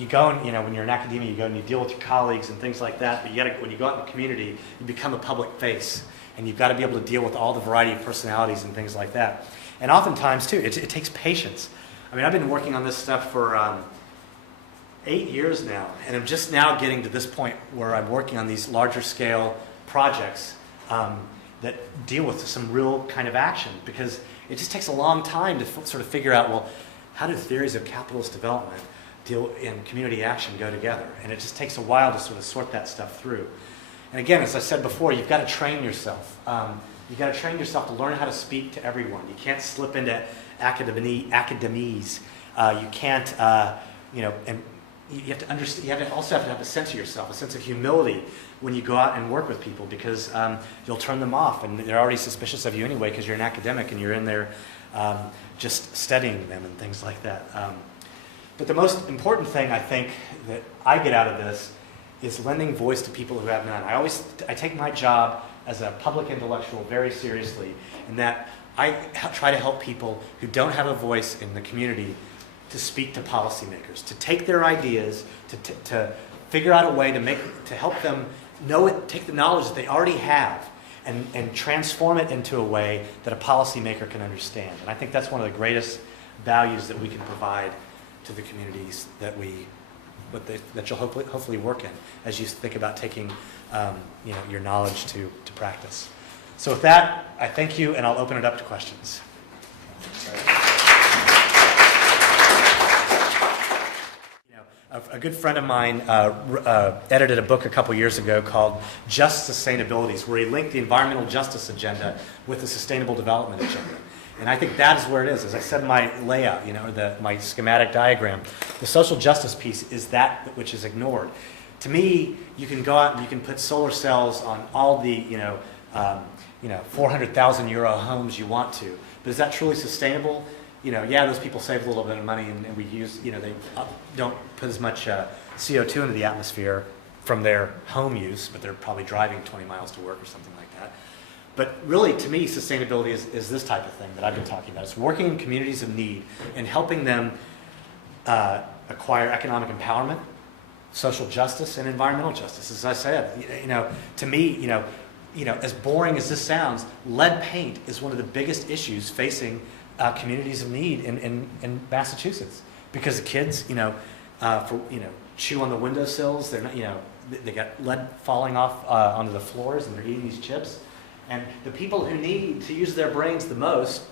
go and, when you're in academia, you go and you deal with your colleagues and things like that, but when you go out in the community, you become a public face, and you've got to be able to deal with all the variety of personalities and things like that. And oftentimes, too, it takes patience. I mean, I've been working on this stuff for 8 years now, and I'm just now getting to this point where I'm working on these larger scale projects that deal with some real kind of action, because it just takes a long time to sort of figure out, well, how do theories of capitalist development and community action go together? And it just takes a while to sort of sort that stuff through. And again, as I said before, you've got to train yourself. You've got to train yourself to learn how to speak to everyone. You can't slip into academies. You can't, and you have to understand. You also have to have a sense of yourself, a sense of humility when you go out and work with people, because you'll turn them off, and they're already suspicious of you anyway because you're an academic and you're in there just studying them and things like that. But the most important thing I think that I get out of this is lending voice to people who have none. I take my job as a public intellectual very seriously, in that I try to help people who don't have a voice in the community to speak to policymakers, to take their ideas, to figure out a way to help them take the knowledge that they already have and transform it into a way that a policymaker can understand. And I think that's one of the greatest values that we can provide to the communities that you'll hopefully work in as you think about taking your knowledge to practice. So with that, I thank you, and I'll open it up to questions. A good friend of mine edited a book a couple years ago called Just Sustainabilities, where he linked the environmental justice agenda with the sustainable development agenda. And I think that is where it is. As I said in my layout, my schematic diagram, the social justice piece is that which is ignored. To me, you can go out and you can put solar cells on all the 400,000 euro homes you want to, but is that truly sustainable? Those people save a little bit of money, and we use, they don't put as much CO2 into the atmosphere from their home use, but they're probably driving 20 miles to work or something like that. But really, to me, sustainability is this type of thing that I've been talking about. It's working in communities of need and helping them acquire economic empowerment, social justice, and environmental justice. As I said, to me, as boring as this sounds, lead paint is one of the biggest issues facing communities of need in Massachusetts. because the kids, chew on the windowsills. They're not, they got lead falling off onto the floors, and they're eating these chips. And the people who need to use their brains the most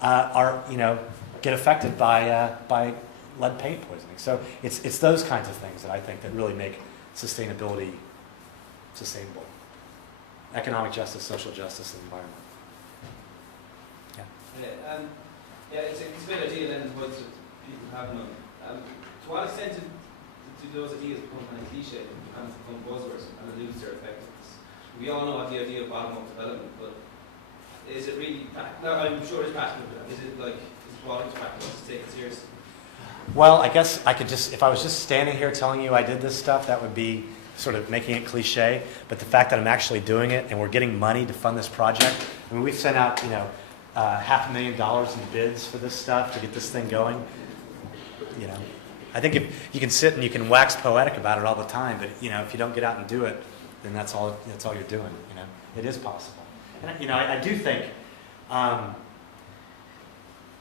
get affected by lead paint poisoning. So it's those kinds of things that I think that really make sustainability sustainable. Economic justice, social justice, and environment. It's a great idea then what people have known. To what extent do those ideas become kind of cliche and become buzzwords and lose their effectiveness? We all know the idea of bottom-up development, but is it really practical? I'm sure it's practical, but is it brought into practice to take it seriously? Well, I guess I could if I was just standing here telling you I did this stuff, that would be sort of making it cliche. But the fact that I'm actually doing it and we're getting money to fund this project, I mean, we've sent out, $500,000 in bids for this stuff to get this thing going. I think if you can sit and you can wax poetic about it all the time, but if you don't get out and do it, then that's all you're doing. It is possible. And I do think. I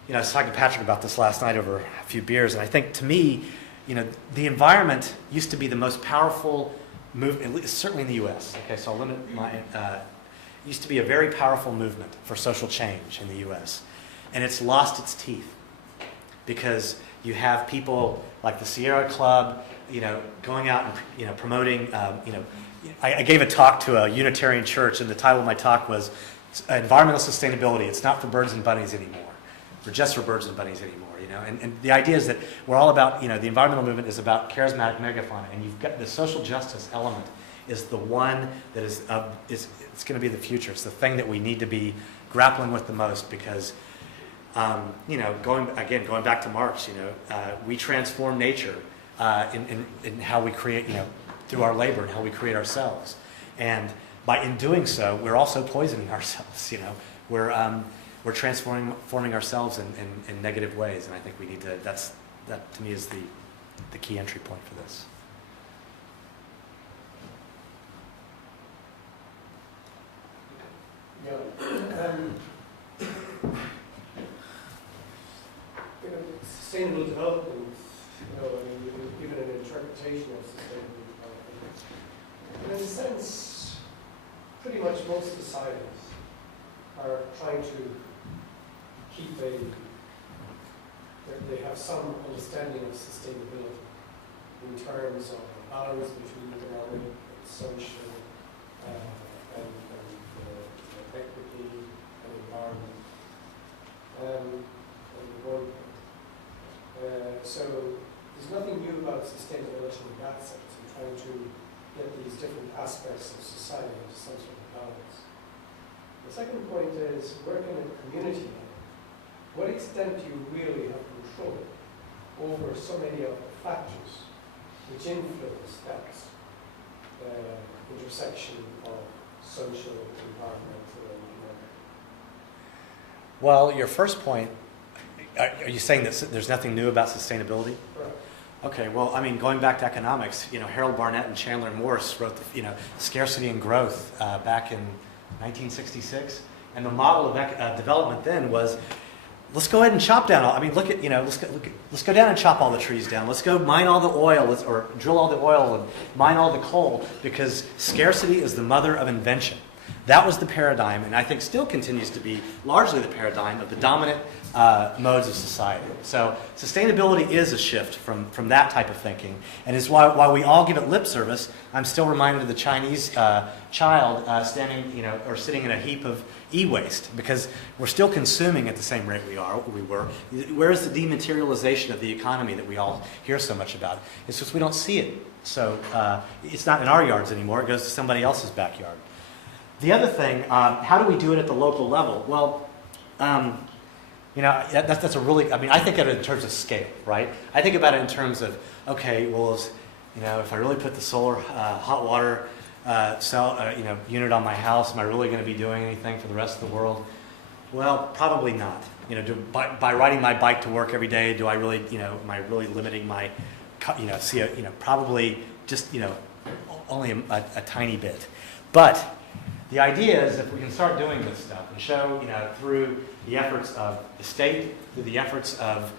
was talking to Patrick about this last night over a few beers, and I think to me, the environment used to be the most powerful movement, certainly in the U.S. Okay, so I'll limit my. Used to be a very powerful movement for social change in the U.S., and it's lost its teeth because you have people like the Sierra Club, going out and promoting. I gave a talk to a Unitarian church, and the title of my talk was "Environmental Sustainability. It's not for birds and bunnies anymore, or just for birds and bunnies anymore." And the idea is that we're all about. The environmental movement is about charismatic megafauna, and you've got the social justice element is the one that is it's going to be the future. It's the thing that we need to be grappling with the most because, going back to Marx, we transform nature in how we create, through our labor and how we create ourselves. And in doing so, we're also poisoning ourselves. We're transforming ourselves in negative ways, and I think we need to. That to me is the key entry point for this. Sustainable development, we've given an interpretation of sustainable development. And in a sense, pretty much most societies are trying to keep they have some understanding of sustainability in terms of a balance between economic and social and equity and environment. So there's nothing new about sustainability in that sense. I'm trying to get these different aspects of society into some sort of balance. The second point is working at community level. What extent do you really have control over so many of the factors which influence that intersection of social, environmental, and economic? Well, your first point, are you saying that there's nothing new about sustainability? Right. Okay, well, I mean, going back to economics, Harold Barnett and Chandler Morris wrote, Scarcity and Growth back in 1966, and the model of development then was, let's go ahead and chop down. Let's go down and chop all the trees down. Let's go mine all the oil, or drill all the oil and mine all the coal, because scarcity is the mother of invention. That was the paradigm, and I think still continues to be largely the paradigm of the dominant modes of society. So sustainability is a shift from that type of thinking, and is while we all give it lip service, I'm still reminded of the Chinese child standing, or sitting in a heap of e-waste, because we're still consuming at the same rate we were. Where is the dematerialization of the economy that we all hear so much about? It's just we don't see it. So it's not in our yards anymore. It goes to somebody else's backyard. The other thing, how do we do it at the local level? Well, that's a really, I think of it in terms of scale, right? I think about it in terms of, okay, well, if I really put the solar hot water unit on my house, am I really going to be doing anything for the rest of the world? Well, probably not. By riding my bike to work every day, do I really, am I really limiting my, probably just, only a tiny bit. But the idea is if we can start doing this stuff and show, through the efforts of the state, through the efforts of,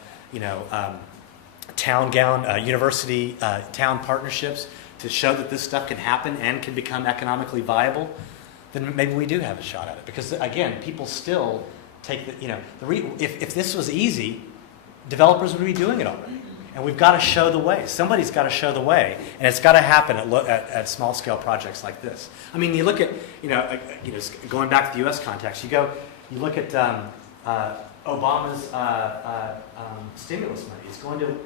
university town partnerships to show that this stuff can happen and can become economically viable, then maybe we do have a shot at it. Because again, people still take if this was easy, developers would be doing it already. And we've got to show the way. Somebody's got to show the way, and it's got to happen at small scale projects like this. I mean, you look at going back to the U.S. context. You look at Obama's stimulus money. It's going to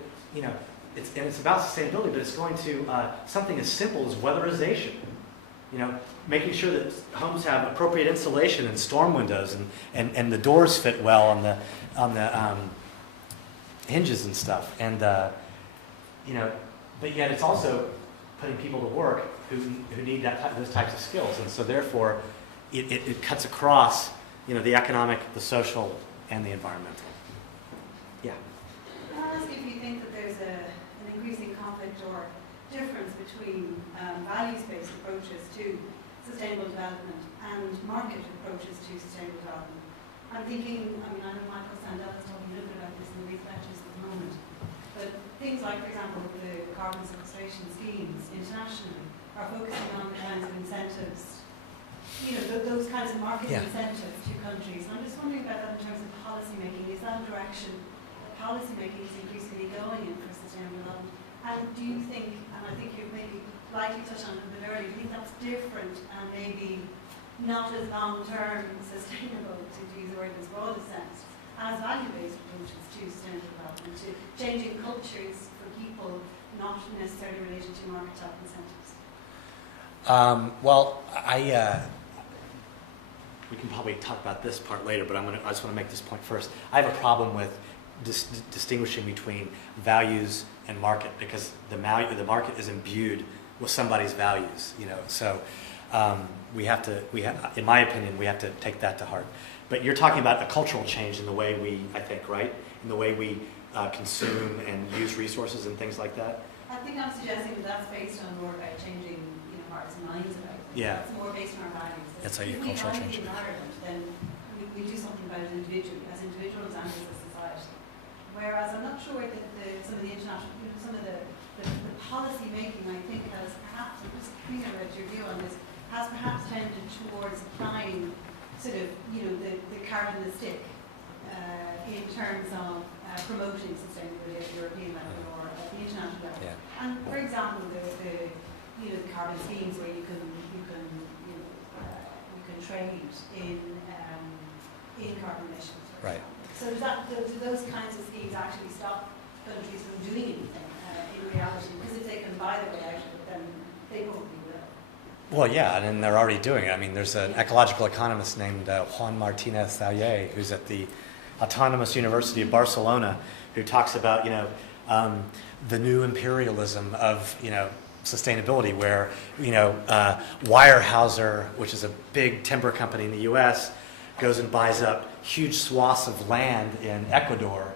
it's about sustainability, but it's going to something as simple as weatherization. Making sure that homes have appropriate insulation and storm windows, and the doors fit well on the hinges and stuff, and but yet it's also putting people to work who need those types of skills, and so therefore it cuts across the economic, the social, and the environmental. Yeah. Can I ask if you think that there's an increasing conflict or difference between values-based approaches to sustainable development and market approaches to sustainable development? I'm thinking, I know Michael Sandel is talking a little bit about this in the Reef lectures at the moment, but things like, for example, the carbon sequestration schemes internationally are focusing on the kinds of incentives, those kinds of market incentives to countries. And I'm just wondering about that in terms of policy making. Is that a direction policy making is increasingly going in for sustainable development? And do you think, and I think you've maybe lightly touched on it a bit earlier, do you think that's different and maybe not as long-term sustainable, to use the word in its broadest sense, as value-based approaches to sustainable development, to changing cultures for people not necessarily related to market-top incentives? We can probably talk about this part later, but I just want to make this point first. I have a problem with distinguishing between values and market, because the market is imbued with somebody's values. So in my opinion, we have to take that to heart. But you're talking about a cultural change in the way we, I think, right? In the way we consume and use resources and things like that. I think I'm suggesting that that's based on more about changing hearts and minds about it. Yeah. It's more based on our values. That's how you cultural change. If we in Ireland, then we do something about it individually, as individuals and as a society. Whereas I'm not sure that some of the international, some of the policy making, I think, has perhaps, I'm just thinking about your view on this, has perhaps tended towards applying sort of, the carrot and the stick in terms of promoting sustainability at the European level or at the international level. Yeah. And for example, the carbon schemes where you can trade in carbon emissions. Right. So do those kinds of schemes actually stop countries from doing anything in reality? Because if they can buy their way out of it, then they probably will. Well, yeah, and they're already doing it. I mean, there's an ecological economist named Juan Martinez Thayer, who's at the Autonomous University of Barcelona, who talks about, the new imperialism of, sustainability, where, Weyerhaeuser, which is a big timber company in the U.S., goes and buys up huge swaths of land in Ecuador,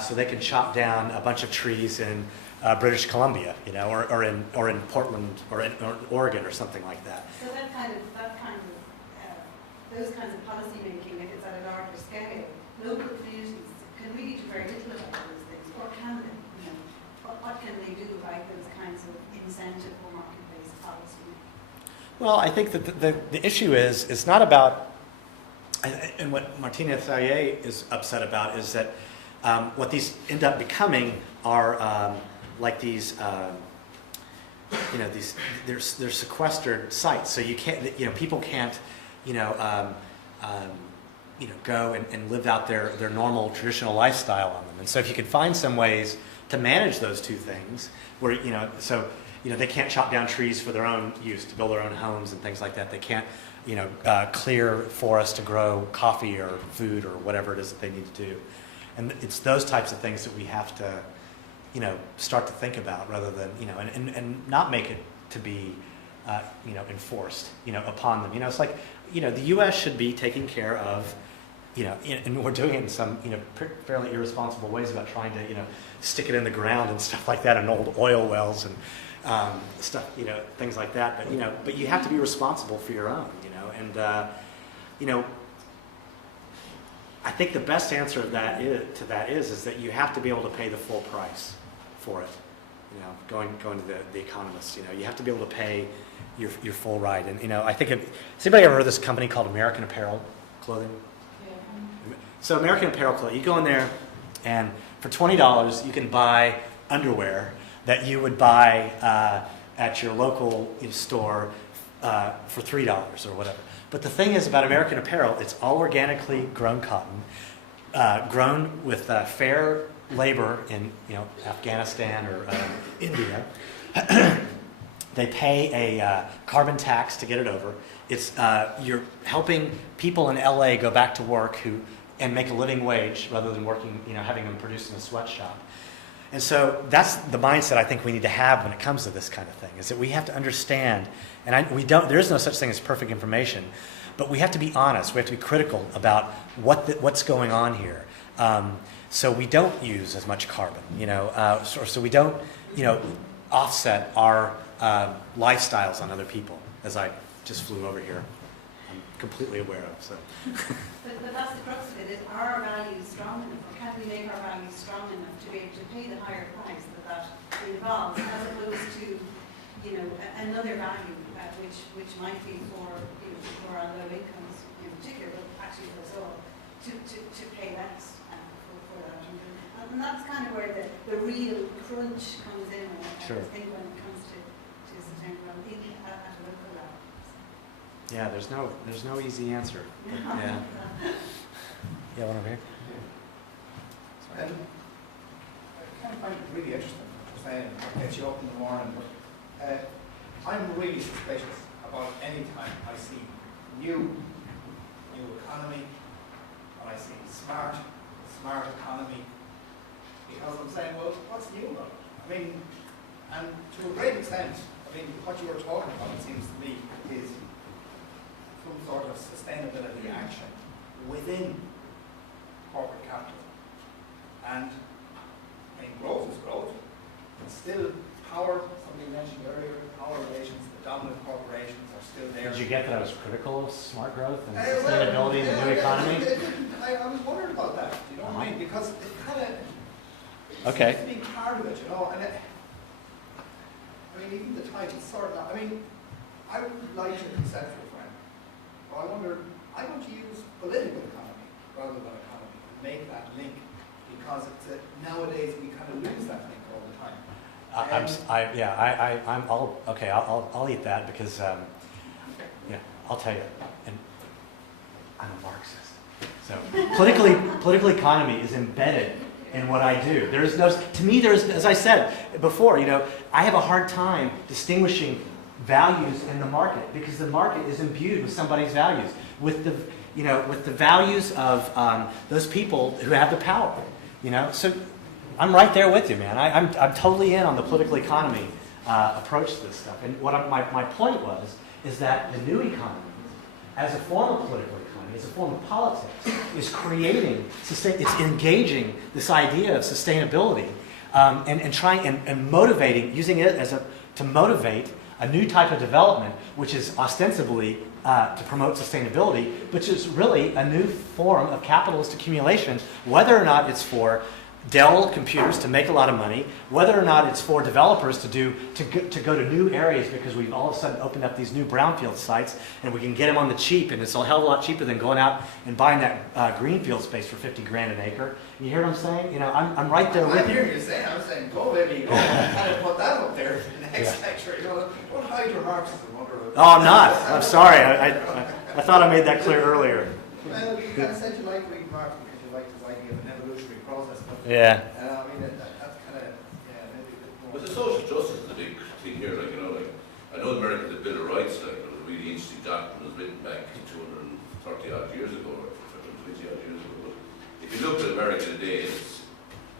so they can chop down a bunch of trees in British Columbia, or in Portland or in Oregon or something like that. So those kinds of policy making, if it's at a larger scale, local communities can really do very little about those things, or can they? What can they do about those kinds of incentive or market-based policy making? Well, I think that the issue is, it's not about, and what Martinez Thayer is upset about is that what these end up becoming are like these, they're sequestered sites. So you can't, people can't, go and live out their normal traditional lifestyle on them. And so if you could find some ways to manage those two things, where they can't chop down trees for their own use to build their own homes and things like that. They can't, clear forests to grow coffee or food or whatever it is that they need to do. And it's those types of things that we have to, start to think about, rather than, and not make it to be, enforced, upon them. It's like, the U.S. should be taking care of, and we're doing it in some, fairly irresponsible ways about trying to, stick it in the ground and stuff like that, and old oil wells and stuff, things like that. But but you have to be responsible for your own, and I think the best answer to that is that you have to be able to pay the full price. for it. You know, going to the Economist. You know, you have to be able to pay your full ride. And you know, I think has anybody ever heard of this company called American Apparel Clothing? Yeah. So American Apparel Clothing, you go in there, and for $20 you can buy underwear that you would buy at your local store for $3 or whatever. But the thing is about American Apparel, it's all organically grown cotton, grown with fair labor in Afghanistan or India. They pay a carbon tax to get it over. It's you're helping people in LA go back to work and make a living wage rather than working, having them produce in a sweatshop. And so that's the mindset I think we need to have when it comes to this kind of thing, is that we have to understand, and there is no such thing as perfect information, but we have to be honest, we have to be critical about what's going on here. So we don't use as much carbon, so we don't, offset our lifestyles on other people, as I just flew over here. I'm completely aware of, so. But that's the crux of it, is our values strong enough, or can we make our values strong enough to be able to pay the higher price that involves, as opposed to, another value, which might be for our low incomes in particular, but actually for us all, to pay less for that. And that's kind of where the real crunch comes in, Sure. I think, when it comes to sustainability at a local level. Yeah, there's no easy answer. Yeah. Yeah, one over here. I kind of find it really interesting what you're saying, what gets you up in the morning, but I'm really suspicious about any time I see new economy, or I see smart economy, because I'm saying, well, what's new about it? I mean, and to a great extent, what you were talking about, it seems to me, is some sort of sustainability action within corporate capitalism. And growth is growth. And still power, somebody mentioned earlier, power relations, the dominant corporations are still there. Did you get that I was critical of smart growth and sustainability in the new economy? I was wondering about that, you know what I mean? Because it kind of Okay. seems to be part of it, and even the title sort of, I would like to conceptual frame, but I wonder, I want to use political economy rather than economy to make that link, because it's nowadays we kind of lose that link all the time. I'll eat that because I'll tell you, and I'm a Marxist, so political economy is embedded in what I do. To me, as I said before, I have a hard time distinguishing values in the market, because the market is imbued with somebody's values, with the values of those people who have the power. So I'm right there with you, man. I'm totally in on the political economy approach to this stuff. And what my point is that the new economy, as a form of political economy, as a form of politics, is it's engaging this idea of sustainability and trying and motivating, using it to motivate a new type of development, which is ostensibly to promote sustainability, which is really a new form of capitalist accumulation, whether or not it's for Dell computers to make a lot of money, whether or not it's for developers to go to new areas, because we've all of a sudden opened up these new brownfield sites and we can get them on the cheap, and it's a hell of a lot cheaper than going out and buying that greenfield space for 50 grand an acre. You hear what I'm saying? I'm right there with you. I'm hearing you saying, I'm saying, go baby, go. Kind of put that up there in the next lecture. Don't hide your Marxism under it. Oh, I'm not. I'm sorry. I thought I made that clear earlier. Well, you kind of said you like reading Marx because you like this idea of an evolutionary process. But, yeah. That's kind of, maybe a bit more. But the social justice is the big thing here, I know America, the Bill of Rights, it was a really interesting document, it was written back 230 odd years ago, or 20 odd years ago, but if you look at America today, it's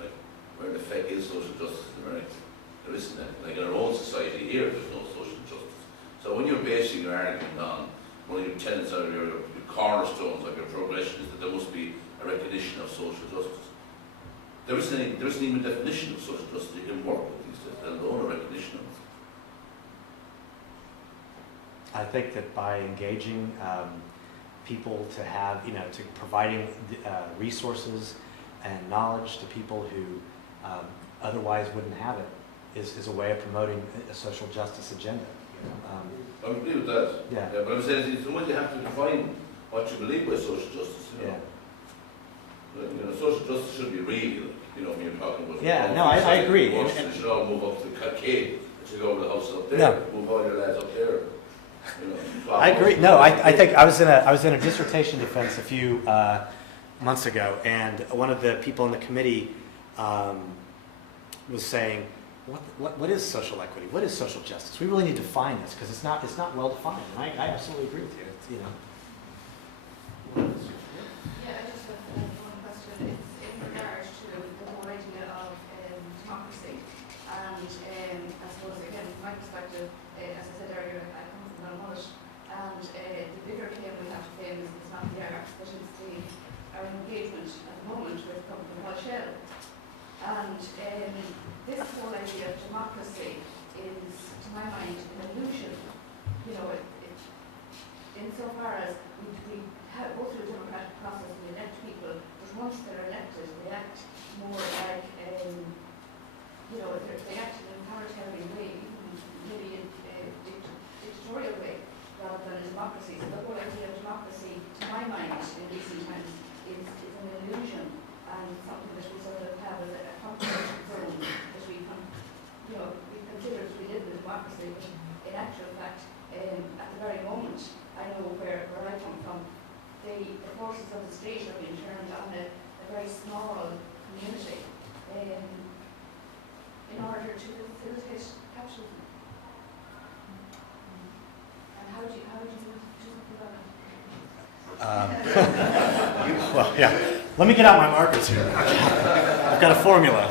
like, where the heck is social justice in America? There isn't that. Like in our own society here, there's no social justice. So when you're basing your argument on one of your tenets or your cornerstones of your progression is that there must be a recognition of social justice. There isn't even a definition of social justice you can work with these days, let alone a recognition of it. I think that by engaging people to have, to providing resources and knowledge to people who otherwise wouldn't have it, is a way of promoting a social justice agenda. You know? I would agree with that. Yeah. But I'm saying it's the way you have to define what you believe by social justice. You know? You know, social justice should be real. You know, when you're talking about. Yeah, no, I agree. You should all move up to the cascade. You should go to the house up there. No. Move all your lads up there. You know, I agree. No, I think I was in a dissertation defense a few months ago, and one of the people in the committee was saying, "What is social equity? What is social justice? We really need to define this because it's not well defined." And I absolutely agree with you. It's, you know. Yeah, I just have one question. It's in regard to the whole idea of democracy, and I suppose again, from my perspective, as I said earlier, I come from Ballymun, and the bigger claim we have to claim is not the arts, but it's our engagement at the moment with the Worchester. And this whole idea of democracy is, to my mind, an illusion. You know, insofar as we go through a democratic process and we elect people, but once they're elected, they act more like, you know, they act in an authoritarian way, maybe in a dictatorial way, rather than a democracy. So the whole idea of democracy, to my mind, in recent times, is an illusion and something that we sort of have as a comfort zone that we consider that we live in a democracy, but in actual fact, at the very moment, I know where I come from, the forces of the state are being turned on a very small community in order to facilitate capitalism. And how do you do that? Well, yeah. Let me get out my markers here. I've got a formula.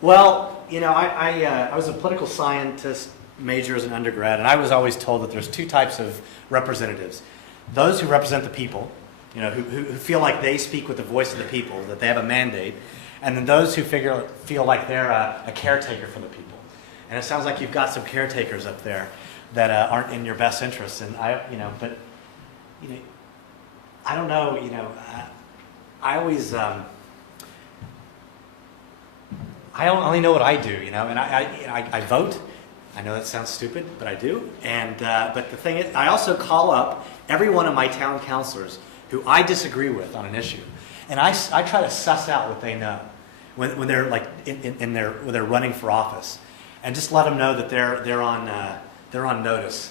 Well, you know, I was a political scientist major as an undergrad, and I was always told that there's two types of representatives. Those who represent the people, you know, who feel like they speak with the voice of the people, that they have a mandate, and then those who feel like they're a caretaker for the people. And it sounds like you've got some caretakers up there that aren't in your best interest. And I don't know, you know, I always, I only know what I do, you know, and I vote. I know that sounds stupid, but I do. And but the thing is, I also call up every one of my town councilors who I disagree with on an issue, and I try to suss out what they know when they're like when they're running for office, and just let them know that they're on notice.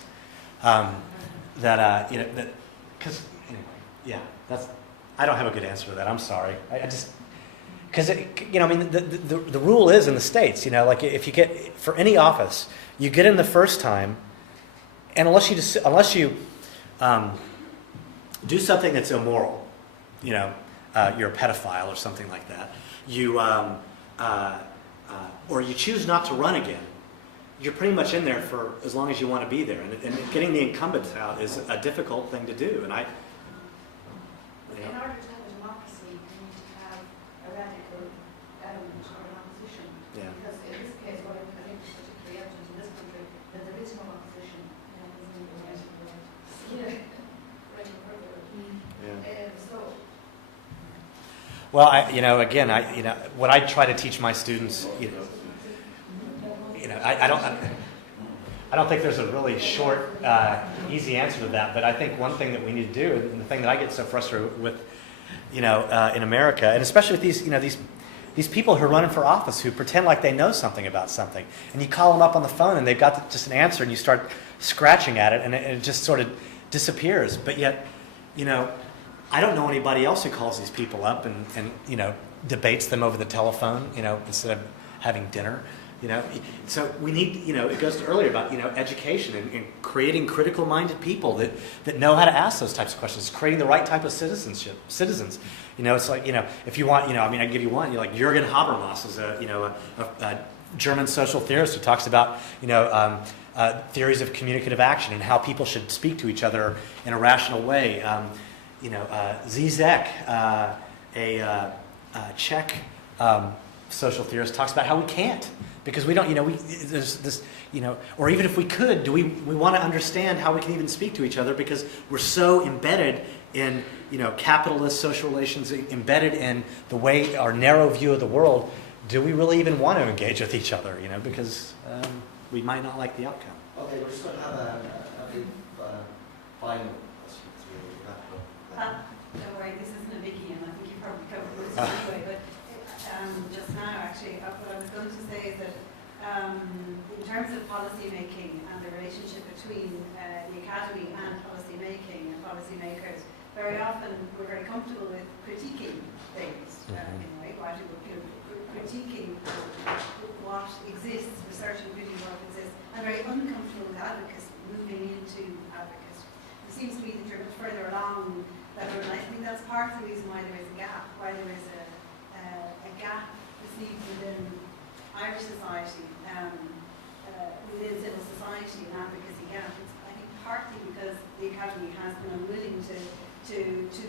That you know, that because anyway, yeah, I don't have a good answer to that. I'm sorry. I just. Because, you know, I mean, the rule is in the States, you know, like if you get, for any office, you get in the first time, and unless you do something that's immoral, you know, you're a pedophile or something like that, or you choose not to run again, you're pretty much in there for as long as you want to be there. And getting the incumbents out is a difficult thing to do. And in order to have a democracy, you need to have a radical element or an opposition. Yeah. Because in this case, what I think is particularly evident in this country, that there is no opposition. Well, what I try to teach my students, I don't think there's a really short, easy answer to that. But I think one thing that we need to do, and the thing that I get so frustrated with, in America, and especially with these people who are running for office who pretend like they know something about something, and you call them up on the phone and they've got just an answer, and you start scratching at it, and it just sort of disappears. But yet, I don't know anybody else who calls these people up and debates them over the telephone, instead of having dinner. So we need, it goes to earlier about, education and creating critical-minded people that know how to ask those types of questions, creating the right type of citizens. It's like, if you want, I give you one, like Jürgen Habermas is a German social theorist who talks about, theories of communicative action and how people should speak to each other in a rational way. Zizek, a Czech social theorist, talks about how we can't. Because we don't, there's this, or even if we could, we want to understand how we can even speak to each other because we're so embedded in, capitalist social relations, embedded in the way our narrow view of the world, do we really even want to engage with each other? Because we might not like the outcome. Okay, we're just going to have a big final question. Don't worry, this isn't a biggie, and I think you probably covered this anyway, but just now, actually, what I was going to say is that in terms of policy making and the relationship between the academy and policy making and policy makers, very often we're very comfortable with critiquing things, in a way, critiquing what exists, researching really what exists, and very uncomfortable with advocacy, moving into advocacy. It seems to me that you're much further along that road, and I think that's part of the reason why there is a gap, why there is a gap perceived within Irish society, within civil society and advocacy gap. It's, I think, partly because the Academy has been unwilling to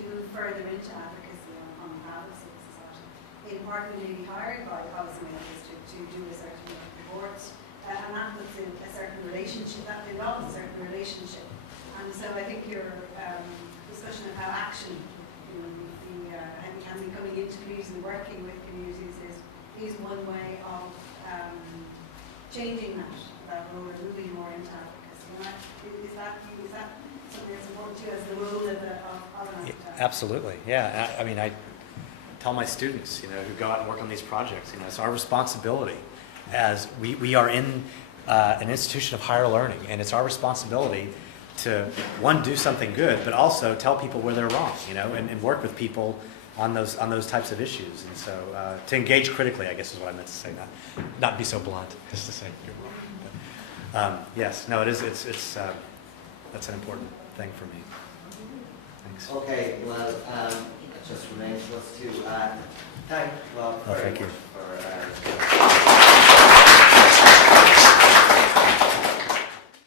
move further into advocacy on behalf of civil society. In part, we may be hired by policymakers to do a certain report, and that puts in a certain relationship, that develops a certain relationship. And so I think your discussion of how action, can be coming into communities and working with communities is one way of changing that role and moving more into advocacy. Is that something that's important to you as the role of an advocate? Absolutely, yeah. I tell my students, who go out and work on these projects, it's our responsibility as we are in an institution of higher learning, and it's our responsibility to, one, do something good, but also tell people where they're wrong, and work with people on those types of issues. And so to engage critically, I guess is what I meant to say, not be so blunt, just to say you're wrong. But, yes, no, it's that's an important thing for me. Thanks. Okay, well, it just remains for us to thank Rob very much for